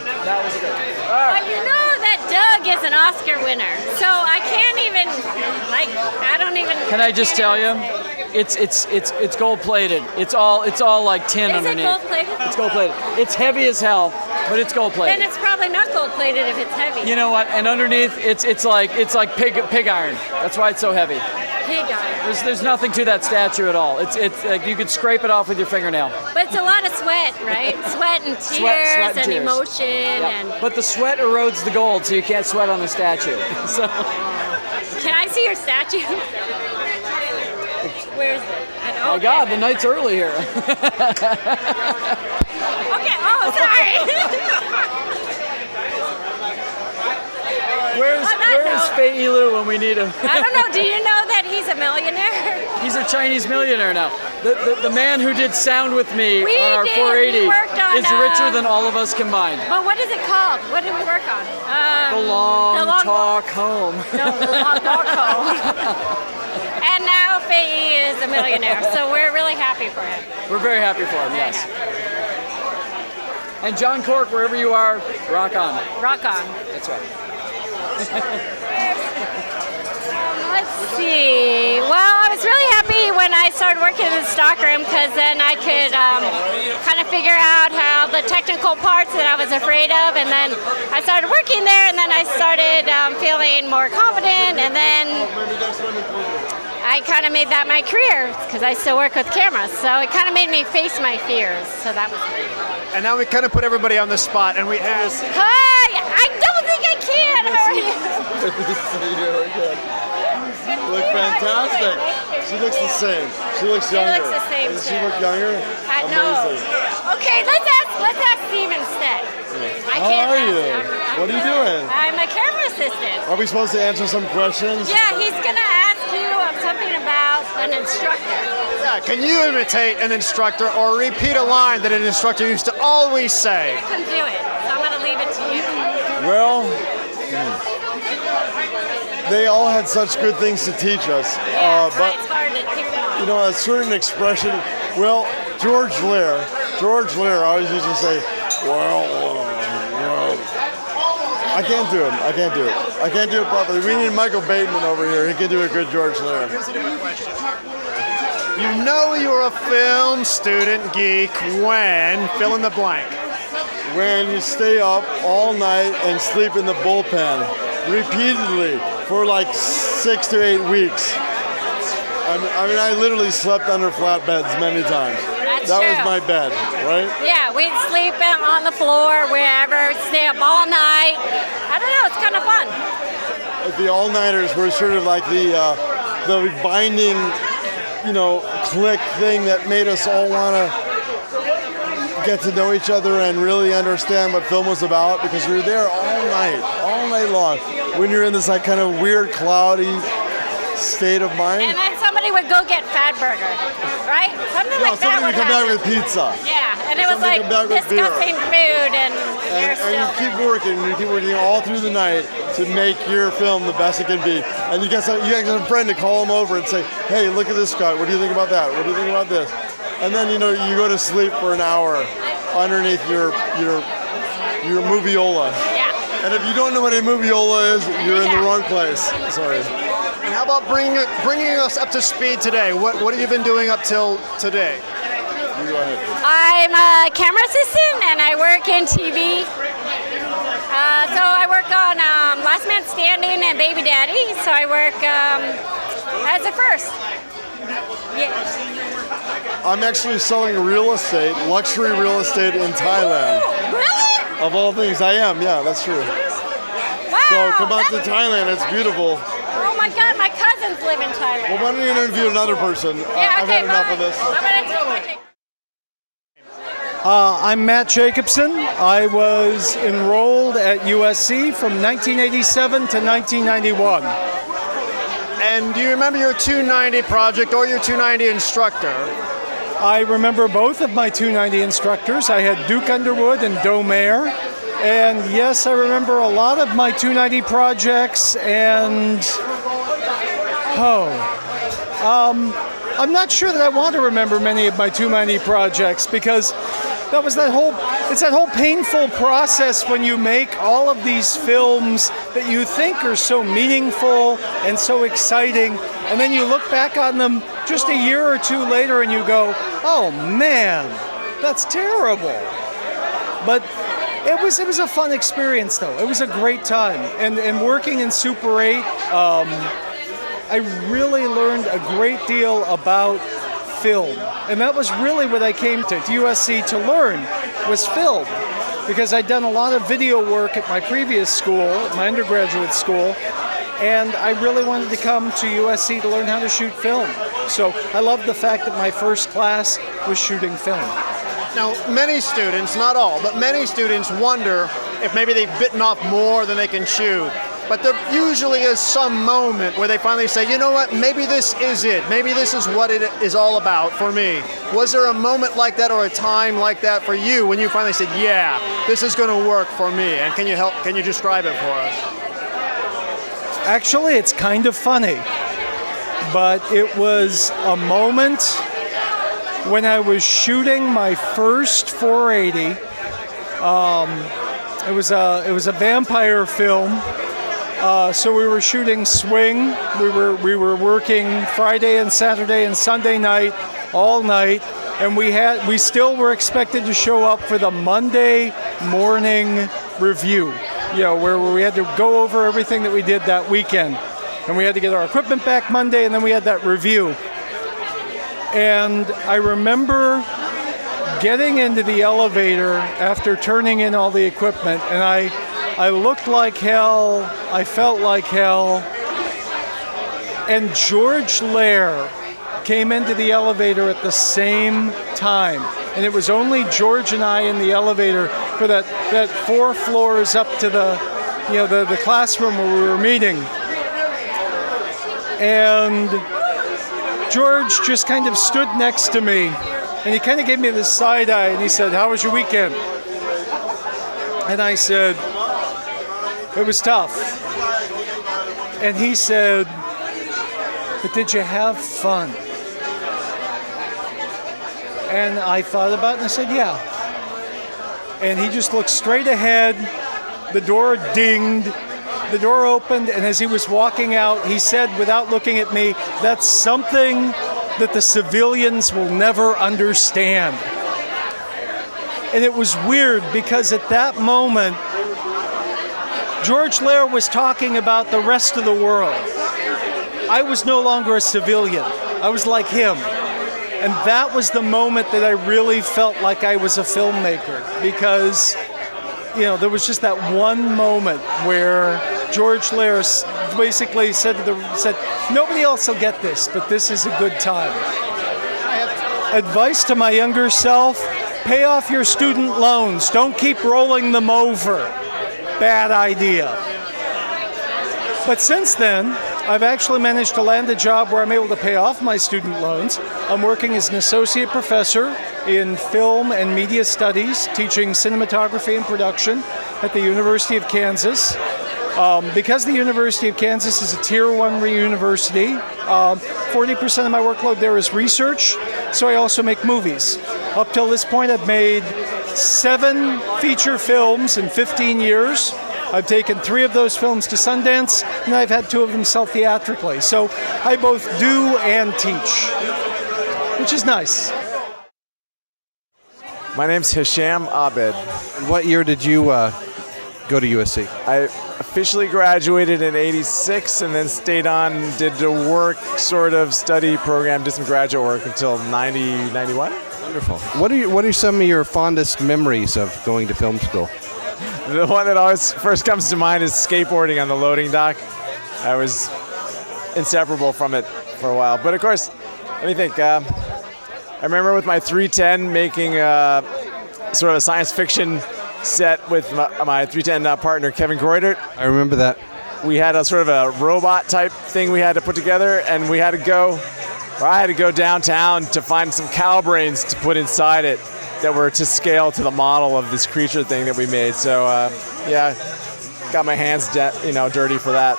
you know that Doug is an Oscar winner, so I can't even I don't even. Can I just tell you, it's gold plated. It's all like tin underneath. Is it gold plated? It's gold plated. It's heavy as hell, but it's gold plated. Then it's probably not gold plated if it's heavy. You know what? And underneath, it's like pig iron. That's why it's so heavy. Pig iron. There's nothing to that statue at all. It's like you could scrape it off with your fingernail. But it's a lot of sweat, right? Sweat and tears Sweat and tears. emotion Yep. and. But the sweat erodes the gold, so you can't sweat on the statue. So. Can I see your statue? Where is it? Oh God, the night's early here. Okay. Oh, sorry. Where's Fei Yilu when we need him? I don't know. Do you know that he's a millionaire? He's a Chinese millionaire now. The man who did sound with me We on our did. 480 We worked on, is richer than all of us combined. But what is it called? What did we work on? The long talk home. No, the long walk home. And now Fei is a millionaire, so we're really happy for him. We're very happy for him, yes. And John Cork, wherever you are, rock on. Rock on. That's right. Let's see. Well, I was really happy when I started working in the stockroom because then I could kind of figure out how the technical parts that I was afraid of, and then I started working there, and then I started feeling more confident, and then I kind of made that my career because I still work with cameras. So it kind of made me face my fears. So that was great. And now we kind of put everybody on the spot, and we ask. Hi! I don't think I can. How are you? Good to see you again. You look fantastic. She looks the same. She looks younger. She looks the same Does she too. look younger? I know. Amazing. Okay, let's ask Steve instead. I How can't are ask you? him. What are you doing? I'm a camera assistant. Are we supposed to answer some questions? Yeah, he's gonna ask you something about an instructor. Yeah, can you imitate an instructor or repeat a line that an instructor used to always say? I couldn't do it, so I'm gonna leave it to you. Well, they all had such good things to teach us. But It's hard to pick one. you know, a certain expression. Well, George Lear always used to say, well, I can't do it. I can't do it. I can't do it properly. We need Michael Bateman over here. He can do a good George Lear. Here's a different question. You know you're a film student geek when fill in the blank. When you stay up all night and sleep in the bullpen repeatedly for like 6 to 8 weeks. I mean, I literally slept under flatbeds many times. That's that true. was my bed, right? Yeah, we'd sleep on the floor, wherever, stay up all night. I don't know, it's kind of fun. The all-nighters were sort of like the binding, click thing that made us all want to get to know each other and really understand what film was about, because we were there all night long. When you're in this like kind of weird, cloudy state of mind. And then somebody would go get Fatburger, right? Something like that somebody would would come back happen. with pizza. Yeah, and it was Somebody like come back with beer. disgusting food, and you're And still. you keep working all through the night to make your film the best it can be. And you get a friend to call him over and say, hey, look at this guy. What do you think about that? What do you think about this? And then, you go to sleep for an hour underneath your moviola. Yeah. And if you don't know what a moviola is, you're in the wrong place. Sorry. And how about bringing us up to speed today? What have you been doing up till today? You go ahead. I'm a camera assistant and I work in TV. So I work on Last Man Standing and Baby Daddy. So I work as a first. Yes. I'm actually selling real estate, luxury real estate in Thailand. Really? Of all things, I am. Yeah, that's true. Wow. So come out to Thailand. It's beautiful. Oh my God, my cousins live in Thailand. Well, why don't you interview another person? Yeah, I've had enough of this. I'm Matt Jacobson. I was enrolled at USC from 1987 to 1991. And do you remember your 290 project or your 290 instructor? I remember both of my 290 instructors. I had Duke Underwood and Doe Mayer. And yes, I remember a lot of my 290 projects, and I'm not sure that I want to remember many of my 290 projects, because it's that whole painful process when you make all of these films that you think are so meaningful and so exciting, and then you look back on them just a year or two later and you go, oh man, that's terrible. But it was a fun experience, though. It was a great time. And working in Super 8, I really learned a great deal about film. And that was really what I came to USC to learn, was film. Because I'd done a lot of video work at my previous school, my undergraduate school, and I really wanted to come to USC to learn how to shoot film. So I love the fact that my first class was shooting film. Now, many students, not all, but many students wonder if maybe they've bitten off more than they can chew. but there usually is some moment where they finally say, you know what, maybe this is it. Maybe this is what it is all about for me. Was there a moment like that or a time like that for you when you finally said, yeah, this is going to work for me? And can you describe it for us? Actually, it's kind of funny, but it was a moment when I was shooting my first 480. It was a vampire film. So we were shooting swing. We were working Friday and Saturday and Sunday night, all night, and we still were expected to show up for the Monday morning review. Where we had to go over everything that we did that weekend, and we had to get our equipment back Monday, and then we had that review. And I remember getting into the elevator after turning in all the equipment, and I looked like hell, I felt like hell, and George Lair came into the elevator at the same time. And it was only George and I in the elevator for that 4 floors up to the classroom where we were meeting. And George just kind of stood next to me, and he kind of gave me this side eye, and he said, "How was your weekend?" And I said, "It was tough." And he said, "But did you have fun?" And I thought about it, and I said, "Yeah." And he just looked straight ahead. The door dinged. The door opened, and as he was walking out, he said, without looking at me, "That's something that the civilians will never understand." And it was weird because at that moment, George Lair was talking about the rest of the world. I was no longer a civilian. I was like him. And that was the moment that I really felt like I was a filmmaker, because, there was just that one moment where George Lair basically said, "Nobody else will get this, but this is a good time." Advice to my younger self: pay off your student loans. Don't keep rolling them over. Bad idea. But since then, I've actually managed to land a job where I'm able to pay off my student loans. I'm working as an associate professor in film and media studies, teaching cinematography and production at the University of Kansas. Because the University of Kansas is a Tier 1 university, 40% of my workload there is research, so I also make movies. Up till this point, I've made 7 feature films in 15 years. I've taken 3 of those films to Sundance, and I've had 2 of them sell theatrically. So I both do and teach, which is nice. My name's Hisham Abed. What year did you go to USC? I officially graduated in '86 and then stayed on, did the work sort of study program, did some graduate work until 91. Wonderful. What are some of your fondest memories of going to film school? The one that always first comes to mind is skateboarding on the loading dock. I was inseparable from it for a while. But of course, let me think. I remember with my 310 making sort of a science fiction set with my 310 partner, Kevin Groydert. I remember that. We had a sort of a robot type thing we had to put together, and I had to go downtown to find some cow brains to put inside it that were to scale to the model of this creature thing that we made. So got my hands dirty for that.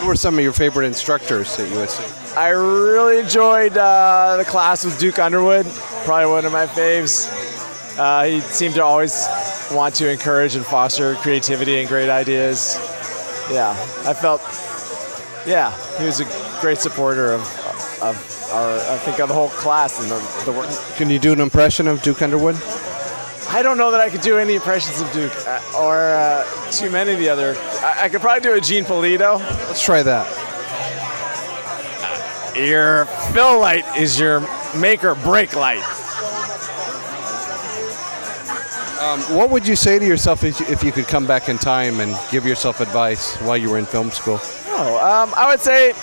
Who were some of your favorite instructors at USC? I really enjoyed the class with Duke Underwood, probably one of my faves. He seemed to always want to encourage and foster creativity and great ideas. Yeah, I felt, he was a great supporter of the whole class and the work. Can you do an impression of Duke Underwood? I don't know that I could do any impressions of Duke or too many of the other. I could probably do a Gene Polito. Let's try that. Your fill light is your make or break light. What would you say to yourself if you could come back in time and give yourself advice while you were in film school? I would say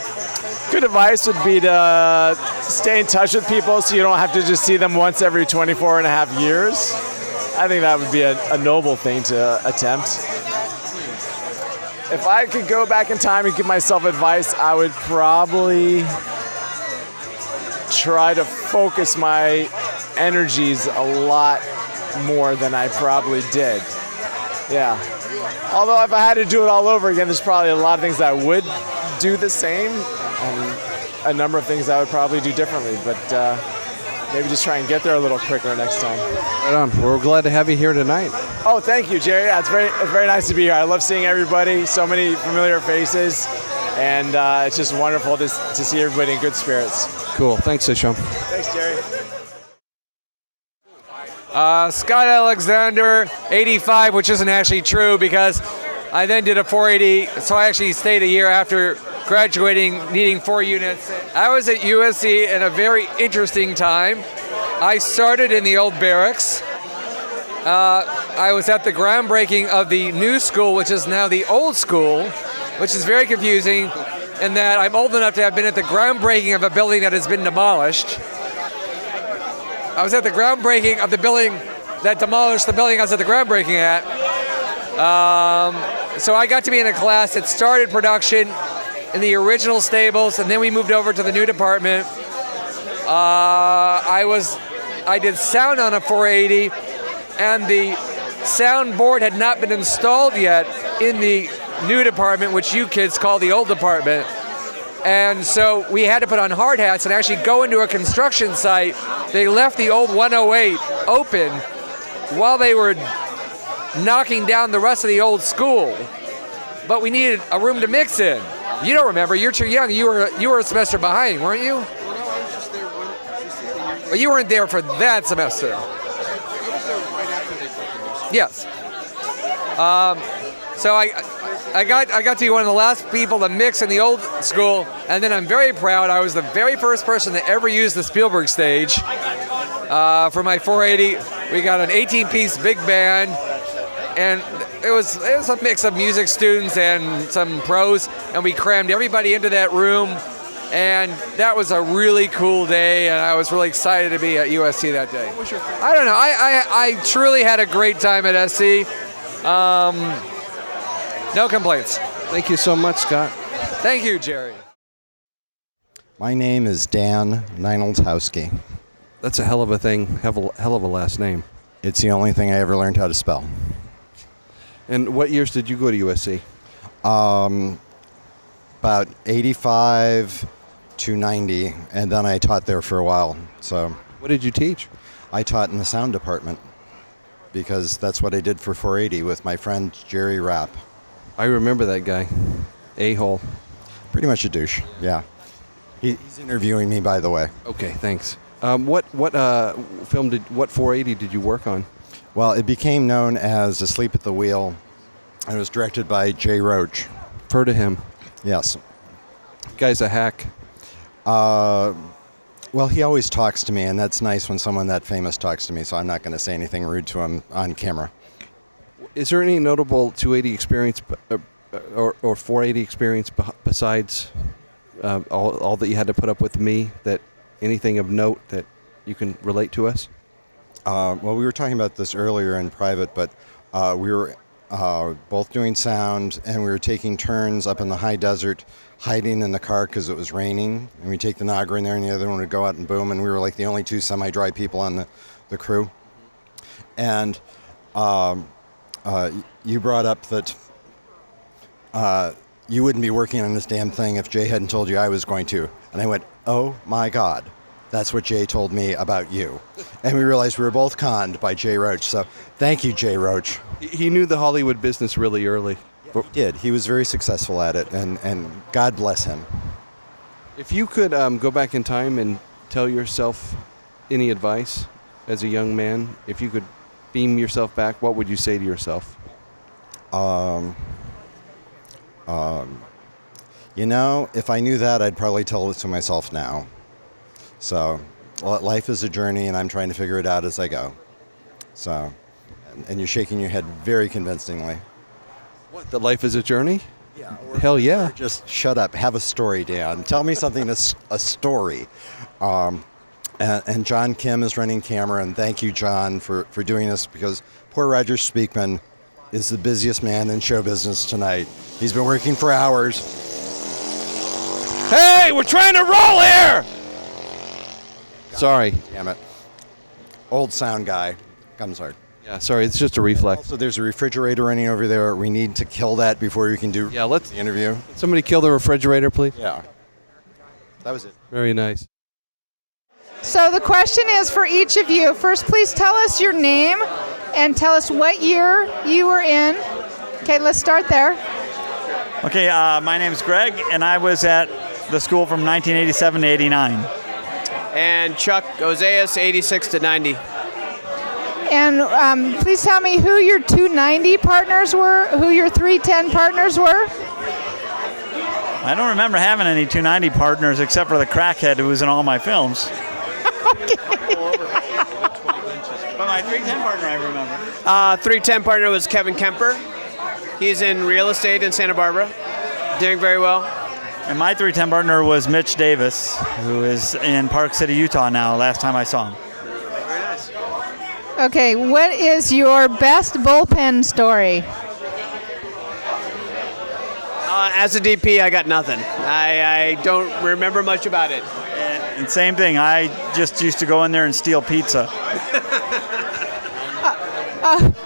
good advice would be to stay in touch with people so you don't have to just see them once every 24 and a half years. I think that would be a noble thing to attempt. If I could go back in time and give myself advice, I would probably try to focus my energies a lot more than I probably did. Yeah. Although if I had to do it all over again, there's probably a lot of things that I would do the same and a number of things I would probably do differently, but maybe just try and get there a little quicker next time. Right on. We're glad to have you here tonight. Oh, thank you, Jerry. Yeah, it's very nice to be here. I love seeing everybody, so many familiar faces, and it's just wonderful to see everybody in good spirits. Cool. Thanks, Isham. Thanks, Jerry. Scott Alexander, 85, which isn't actually true because I then did a 480, so I actually stayed a year after graduating, needing 4 units. I was at USC in a very interesting time. I started in the old barracks. I was at the groundbreaking of the new school, which is now the old school, which is very confusing in that I'm old enough to have been at the groundbreaking of a building that has been demolished. I was at the groundbreaking of the building that demolished the building I was at the groundbreaking at. So I got to be in a class that started production in the original stables, and then we moved over to the new department. I did sound on a 480, and the sound board had not been installed yet in the new department, which you kids call the old department. And so we had to put on hard hats and actually go into a construction site. They left the old 108 open while they were knocking down the rest of the old school. But we needed a room to mix in. You don't remember, you're too young. You were a semester behind, weren't you? Well, no, I was just there Well, you weren't there for that semester. I was there right after they put the new school. Yes. So I got to be one of the last people to mix in the old school, and then I'm very proud I was the very first person to ever use the Spielberg stage. For my 480, we got an 18-piece big band, and it was a mix of music students and some pros, and we crammed everybody into that room, and that was a really cool day, and I was really excited to be at USC that day. I don't know. I truly had a great time at SC. No complaints. Thank you so much, Scott. Thank you, Jerry. My name is Dan Neinoldzhowski. That's a hell of a thing, hell of a last name. It's the only thing I ever learned how to spell. And what years did you go to USC? About 85 to 90, and then I taught there for a while. So, what did you teach? I taught in the sound department because that's what I did for 480 with my friend Jerry Rapp. I remember that guy. A-hole. Pretty much a douche, yeah. He's interviewing me, by the way. Okay, thanks. What 480 did you work on? Well, it became known as Asleep at the Wheel, and it was directed by Jay Roach. Heard of him? Yes. Guy's a hack. Well, he always talks to me, and that's nice when someone that famous talks to me, so I'm not going to say anything rude to him on camera. Is there any notable 280 experience or 480 experience besides all that you had to put up with me, that anything of note that you can relate to us? Well, we were talking about this earlier in private, but we were both doing sound, and we were taking turns up in the high desert, hiding in the car because it was raining, and we'd take the Nagra in there, and the other one would go out and boom, and we were like the only two semi-dry people on the crew. And you brought up that you wouldn't be working on this damn thing if Jay hadn't told you I was going to. And I went, oh my God, that's what Jay told me about you. And we realized we were both conned by Jay Roach. So thank you, Jay Roach. He knew the Hollywood business really early. Yeah, he did. He was very successful at it, and God bless him. If you could go back in time and tell yourself any advice as a young man, if you could beam yourself back, what would you say to yourself? You know, if I knew that, I'd probably tell it to myself now. So, well, life is a journey, and I'm trying to figure it out as I go. So, and you're shaking your head very convincingly. What, that life is a journey? Yeah. Hell yeah. Just shut up. Have a story, Dan. Tell me something that's a story. And John Kim is running camera, and thank you, John, for doing this, because poor Roger Speakman is the busiest man in show business tonight. He's been working for hours. Hey, we're trying to roll here! Sorry. Damn it. Old sound guy. Comes hard. Yeah, sorry, it's just a reflex. Also, there's a refrigerator running over there. We need to kill that before we can do the interview. Somebody kill the refrigerator, please. Yeah. That was it. Very nice. So the question is for each of you. First, please tell us your name and tell us what year you were in. Okay, let's start there. Okay, my name is Greg, and I was at the school from 1987 to 89. And Chuck Ozeas, 86 to 90. And please tell me who your 290 partners were, who your 310 partners were. I don't remember having any 290 partners except for the crackhead who was in all my films. But my 310 partner I remember. 310 partner was Kevin Kemper. He's in real estate in Santa Barbara, doing very well. And my 310 partner was Mitch Davis, who is in Park City, Utah now, last time I saw him. Very nice. Okay, what is your best bullpen story? As a DP, I got nothing. I don't remember much about it. And same thing, I just used to go in there and steal pizza.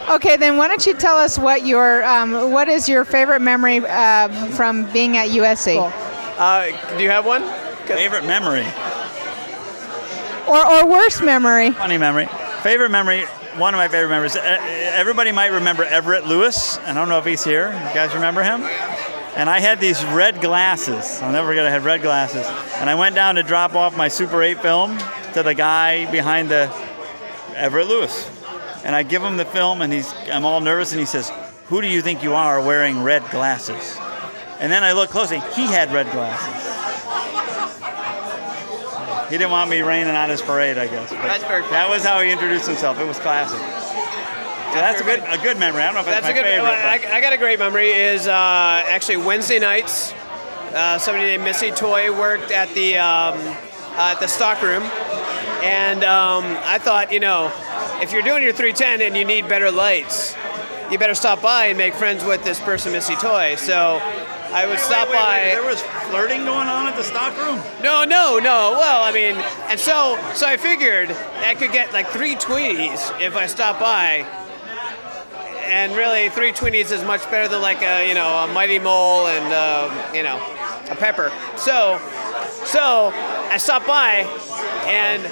Okay, then why don't you tell us what is your favorite memory from being at USC? Do you have one? Favorite memory? Or worst memory? Funny memory. Favorite memory, one of my favorite memories. Everybody might remember Everett Lewis. I don't know if he's here. You guys remember him? And I had these red glasses. I'll never forget I had red glasses. And I went down to drop off my Super 8 film to the guy behind the Everett Lewis. And I give him the film, and I'm all nervous, and he says, "Who do you think you are wearing red glasses?" And then I look closely. He had red glasses. He didn't want me raining on his parade, I guess. But that's very cool. That was how he introduced himself. It was classic. So that's a good memory. I don't know if that's my favorite. I got a great memory. Is actually Wednesday nights. Somebody named Missy Toy worked at the stock room, and I thought, if you're doing your 310 and you need better lights, you better stop by and make friends with this person, Missy Toy. So I would stop by. There was flirting going on at the stock room? No. Well, I mean, and so I figured I could get like 3 tweenies if I stopped by. And really, 3 tweenies is much better than like a Mighty Mole and a pepper. So I stopped by, and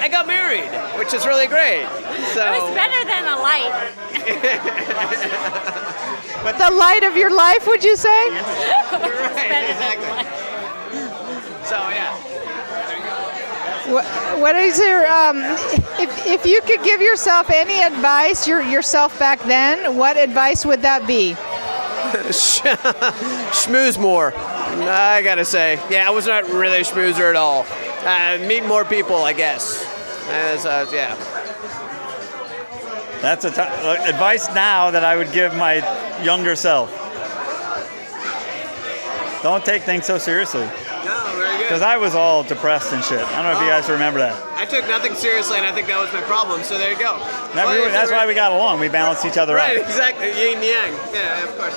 I got married, which is really great. So It was better than a light. But the light of your life, would you say? Right, exactly. So yeah. What is your if you could give yourself any advice, yourself back then, what advice would that be? Schmooze more, I gotta say. Yeah, I was not really a schmoozer at all. Meet more people, I guess. Yeah. That's advice now that I would give my younger self. Don't take things so seriously. No, very good. Because I was all depressed and shit. I don't know if you guys remember that. I took nothing seriously, and I think that was my problem. So there you go. That's why we got along. We balanced each other out. Right, exactly. Yin and yang. Yeah, of course.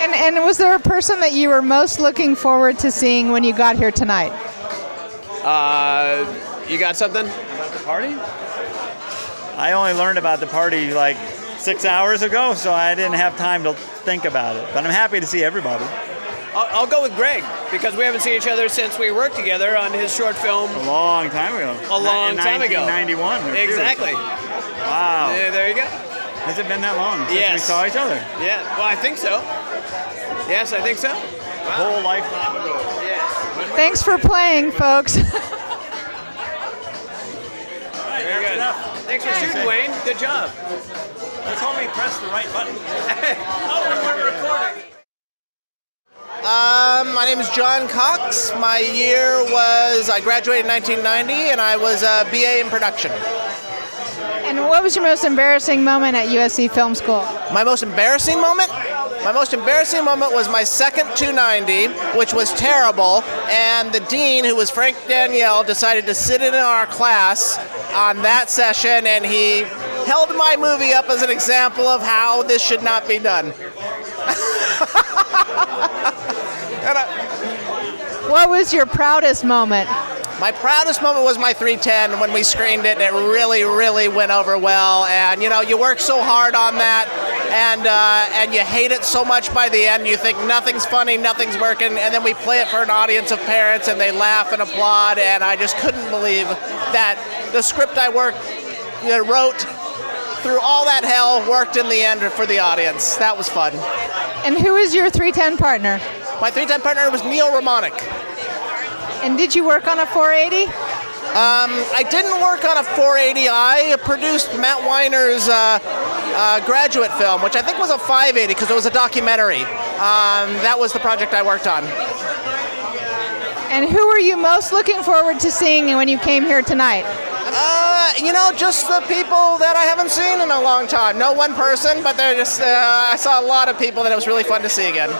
And was there a person that you were most looking forward to seeing when you got here tonight? You got something? About the party? I only learned about the party like 6 hours ago, so I didn't have time to think about it. But I'm happy to see everybody. I'll go with Greg, because we haven't seen each other since we worked together on his short film. A long time ago. A long time ago. 1991. Exactly. Wow. Yeah, there you go. Has it been that long since we saw each other? Yeah, well, I think so. Yes, I think so. A whole lifetime ago. Yes. Thanks for playing, folks. Very good. Thanks for shooting, Wayne. Good job. Let's hope we press the right button. Oh, we weren't recording. My name is John Cox. My year was, I graduated in 1990, and I was a BA in production. And what was your most embarrassing moment at USC Film School? My most embarrassing moment? My most embarrassing moment was my second 290, which was terrible, and the dean, who was Frank Danielle, decided to sit in our class on that session, and he held my movie up as an example of how this should not be done. What was your proudest moment? My proudest moment was my 310 when we screened it, and it really, really went over well. And you know, you work so hard on that, and you hate it so much by the end. You think nothing's funny, nothing's working, and then we play it for an audience of parents, and they laugh and applaud. And I just couldn't believe that the script I wrote through all that hell worked in the end for the audience. That was fun. And who is your 310 partner? My 310 partner was Neil Romanek. And did you work on a 480? I didn't work on a 480. I produced Matt Weiner's graduate film, which I think was a 580 because it was a documentary. That was the project I worked on. And who were you most looking forward to seeing when you came here tonight? You know, just the people that I haven't seen in a long time. No one person, but they're just, I saw a lot of people that it was really fun to see again.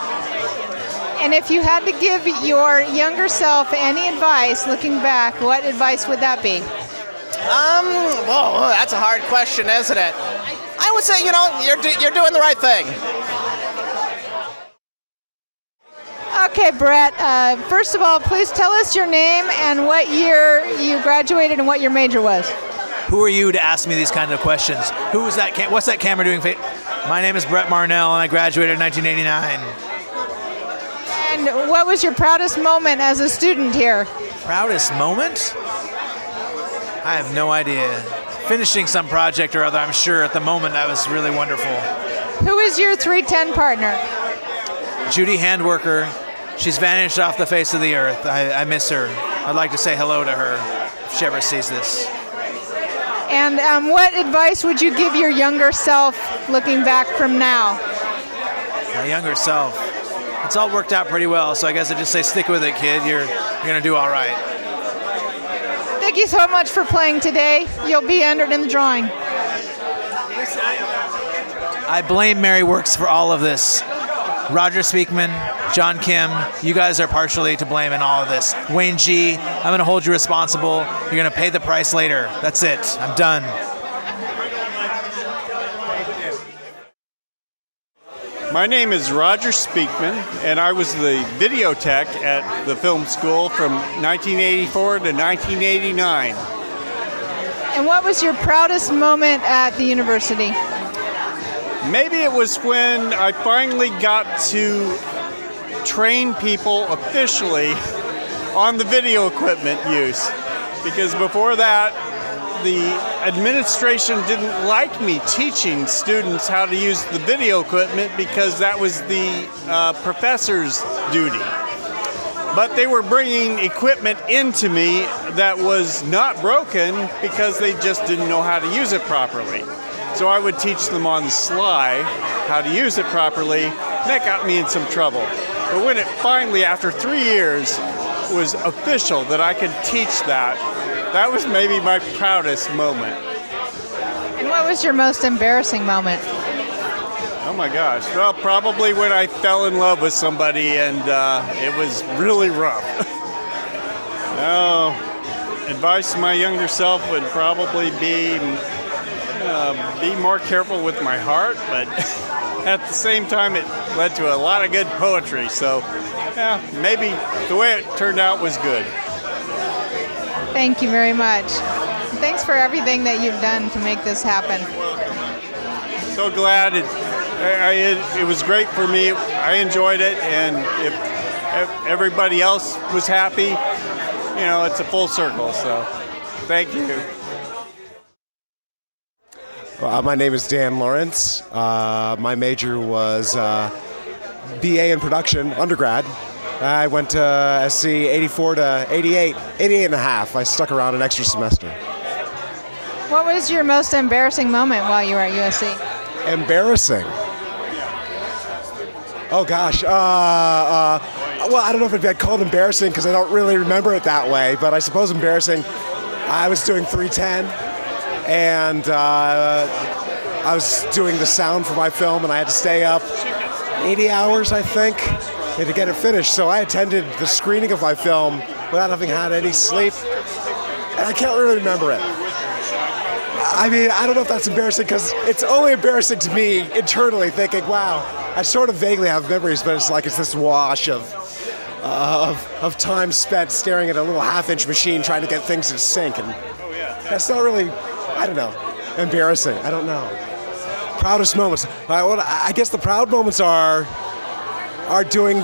And if you had to give your younger self any advice, looking back, what advice would that be? Whoa, that's a hard question, isn't it? I would say, you know, you're doing the right thing. Okay, Brett, first of all, please tell us your name and what year you graduated and what your major was. Who are you to ask me these kind of questions? Who is that? What's that camera doing? My name is Brett Marnell, and I graduated in 1989. And what was your proudest moment as a student here? Proudest moment? I have no idea. Finishing some project or other, I'm sure. At the moment, that was really wonderful. Who is your 310 partner? Judy Handworker. She's vanished off the face of the earth. I miss her. I'd like to say hello to her if she ever sees this. And what advice would you give your younger self looking back from now? My younger self. It's all worked out pretty well, so I guess I just say stick with it, kid. You're going to do all right. Thank you so much for playing today. You'll be entered in the drawing. I blame Mary Works for all of this. Roger Speakman, John Kim, you guys are partially to blame in all of this. Wayne G, I'm going to hold you responsible. You're going to pay the price later. That's it. I'm done. My name is Roger Speakman, and I was the video tech at the film school from 1984 to 1989. And what was your proudest moment at the university? Maybe it was when I finally got to train people officially on the video equipment use. Because before that, the administration didn't like me teaching students how to use the video equipment because that was the professor's duty. But they were bringing equipment into me that was not broken because they just didn't know how to use it properly. So I would teach them on the sly how to use it properly, and that got me in some trouble. But when it finally, after 3 years, was official that I could teach that, that was maybe my proudest moment. And what was your most embarrassing moment? Oh my gosh. Well, probably when I fell in love with somebody and it was really rough. Advice to my younger self would probably be more careful with my heart, but at the same time it led to a lot of good poetry. So yeah, maybe the way it turned out was good. Thank you very much. Thanks for everything that you've done to make this happen. So glad it was great for me. I enjoyed it, and if everybody else was happy, you know, it's a full circle. So thank you. My name is Dan Lawrence. My major was BA in production, undergrad. I went to SC 84 to 88 and a half. I stuck around an extra semester. What was your most embarrassing moment while you were at USC? Embarrassing? Oh gosh. Well, I don't know if I'd call it embarrassing because I don't really remember it that way, but I suppose embarrassing. I was doing 310 and I was doing the sound for my film and I had to stay up 80 hours, I think, to get it finished. So I attended the screening of my film without having had any sleep, and I can't really remember it. I mean, I don't know if that's embarrassing because it's only embarrassing to me internally, thinking, "Wow, I sort of vaguely have memories, but it's like it's this wash of time spent staring at a little half-inch machine trying to get things to sync, and that's not really, I don't know, embarrassing. I don't know. Proudest moments. I guess the proud moments are doing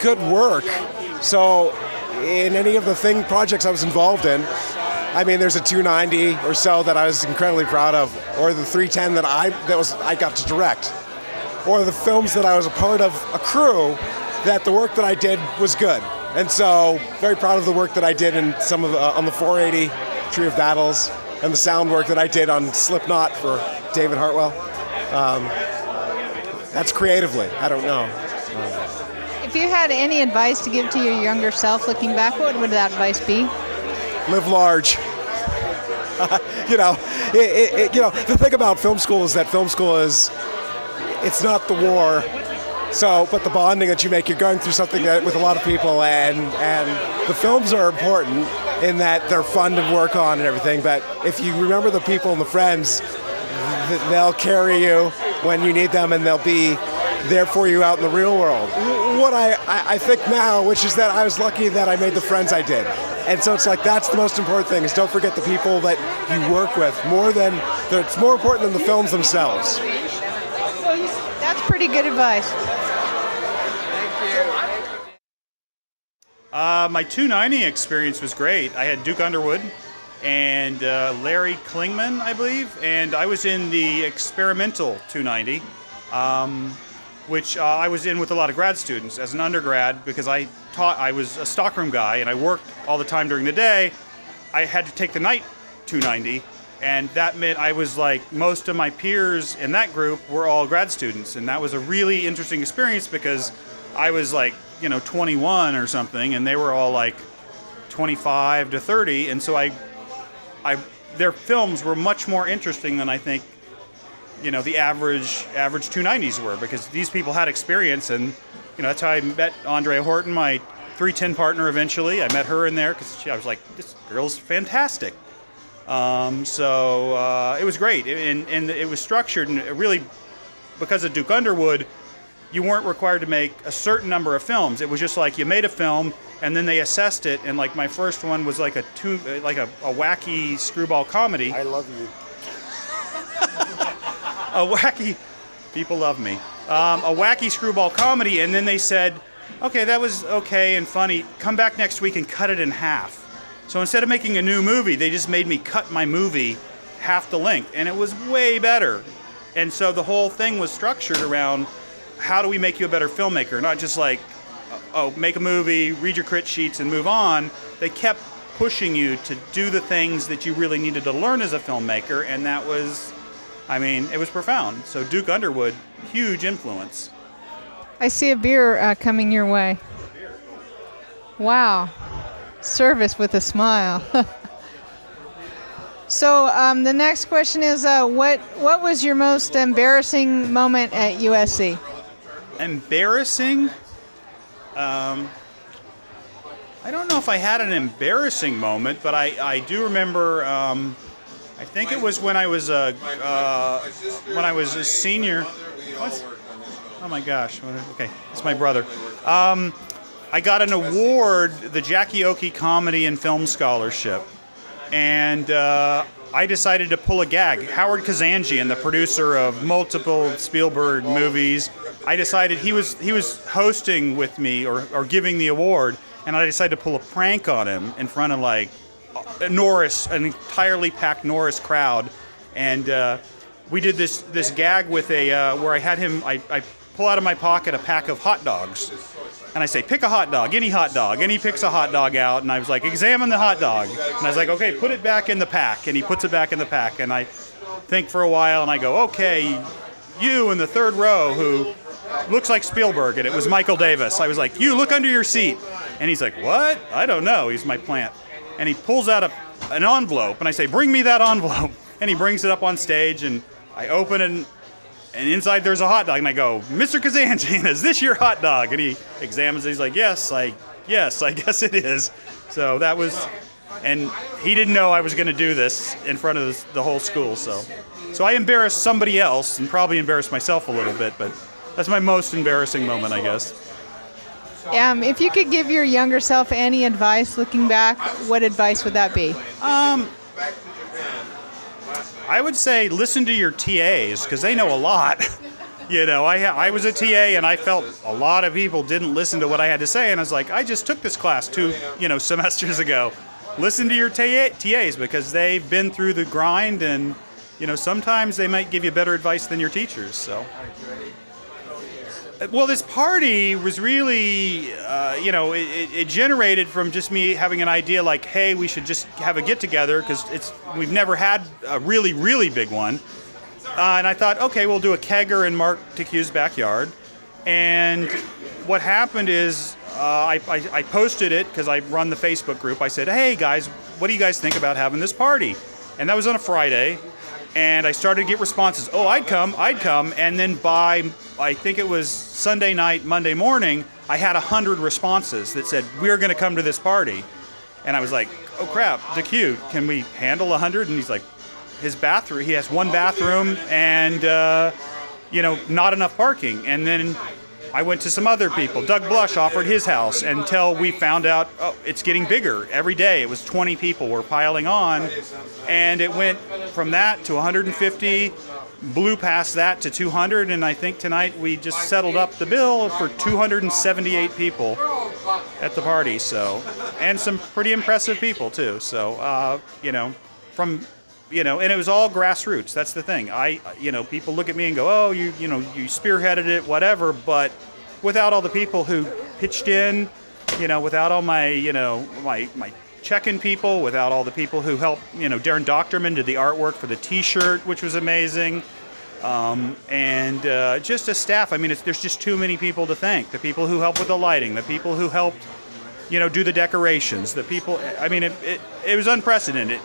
good work. So in any of the projects I was involved in, I mean, there's a 290 or so that I was incredibly proud of, or the 310 that I got to direct, or the films that I was a part of a crew that the work that I did was good. And so very proud of the work that I did in some of on the 480 Tree of Battles, and the sound work that I did on Slipknot for David Hartwell. That's creatively, I don't know. If you had any advice to give to your younger self looking back, what would that advice be? Live large. The thing about film school is that film school it's not the war. So, but the bonding that you make, you're going through something with a lot of people, and the films are important in that they're fun to work on and everything. But if you remember the people and the friends, they'll carry you when you need them, and they'll be there for you out in the real world. What I think now, which is that I was lucky that I made the friends I did. And so it's like, that's the most important thing, is don't forget the people that you work with. It's more important than the films themselves. That's pretty good advice. My 290 experience was great. I had Duke Underwood and Larry Klingman, I believe, and I was in the experimental 290, which I was in with a lot of grad students as an undergrad, because I was a stockroom guy and I worked all the time during the day. I had to take the night 290, and that meant I was like, most of my peers in that group were all grad students, and that was a really interesting experience because I was like, 21 or something, and they were all like 25 to 30, and so their films were much more interesting than I think, the average 290s were, because these people had experience, and that's how I met Andrea Horton, my 310 partner. Eventually, I met her in there because I was like, this girl's fantastic. So it was great, and it was structured, and it really, because of Duke Underwood, you weren't required to make a certain number of films. It was just like you made a film, and then they assessed it. And like my first one was like a wacky screwball comedy. I love you. A wacky, people love me. A wacky screwball comedy, and then they said, okay, that was okay and funny. Come back next week and cut it in half. So instead of making a new movie, they just made me cut my movie half the length, and it was way better. And so the whole thing was structured around, how do we make you a better filmmaker? Not just like, make a movie, read your crit sheets, and move on. They kept pushing you to do the things that you really needed to learn as a filmmaker, and that was, it was profound. So Duke Underwood, huge influence. I see a beer coming your way. Wow. Service with a smile. So the next question is, what was your most embarrassing moment at USC? Embarrassing? I don't know if I had an embarrassing moment, but I do remember. I think it was when I was a senior. What? Oh my gosh! Okay, it's my brother. I got an award, the Jackie Oakey Comedy and Film Scholarship, and I decided to pull a gag. Howard Kazanjian, the producer of multiple Spielberg movies, I decided he was hosting with me or giving the award, and I decided to pull a prank on him in front of like Norris, an entirely packed Norris crowd, and we did this gag with where I had him. I pull out of my pocket a pack of hot dogs, and I say, pick a hot dog, and he picks a hot dog out, and I was like, examine the hot dog, and I was like, okay, put it back in the pack, and he puts it back in the pack, and I think for a while, and I go, okay, you in the third row who looks like Spielberg, and it was Michael Davis. I was like, you look under your seat, and he's like, what? I don't know. He's my plant, and he pulls out an envelope, and I say, bring me that envelope, and he brings it up on stage, and I open it, and inside there's a hot dog, and I go, Mr. Kazanjian, is this your hot dog? And he examines it, he's like, yes, I guess it is. So that was And he didn't know I was going to do this in front of the whole school. So I embarrassed somebody else and probably embarrassed myself a little bit, but that's my most embarrassing moment, I guess. If you could give your younger self any advice looking back, what advice would that be? I would say listen to your TAs because they know a lot. I was a TA and I felt a lot of people didn't listen to what I had to say, and I was like, I just took this class 2 semesters ago. Listen to your TAs because they've been through the grind, and sometimes they might give you better advice than your teachers. So. Well, this party was really, it generated from just me having an idea like, hey, we should just have a get-together because we've never had a really, really big one. And I thought, okay, we'll do a kegger in Mark TQ's backyard. And what happened is I posted it because I run the Facebook group. I said, hey, guys, what do you guys think about having this party? And that was on a Friday. And I started to get responses. Oh, I'd come. And then by, I think it was Sunday night, Monday morning, I had 100 responses that said, we're going to come to this party. And I was like, oh, crap, DQ, can we handle 100? And he's like, his bathroom, he has one bathroom and, not enough parking. And then I went to some other people. Doug Blush offered his house until we found out, it's getting bigger. Every day it was 20 people were piling on. And it went from that to 150, blew past that to 200. And I think tonight we just settled up the bill for 278 people at the party. So, and some pretty impressive people too. So, and it was all grassroots. That's the thing. People look at me and go, oh, you spearheaded it, whatever. But without all the people who pitched in, without all my, my check-in people, without all the people who helped, Darren Doctorman did the artwork for the T-shirt, which was amazing. And just a staff. I mean, there's just too many people to thank. The people who helped with the lighting, the people who helped, do the decorations, the people. I mean, it was unprecedented.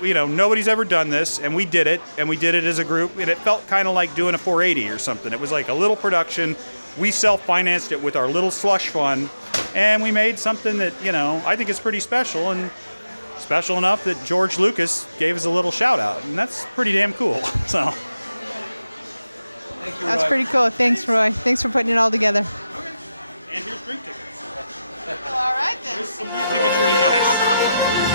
Nobody's ever done this, and we did it as a group, and it felt kind of like doing a 480 or something. It was like a little production. We self-financed it with our little slush fund, and we made something that, I think is pretty special, and special enough that George Lucas gave us a little shout-out, and that's pretty damn cool. So, Thank you, that's pretty cool. Thanks, Roy. Thanks for putting it all together. And here's drink tickets. All right, then. Here's some drink tickets for you guys.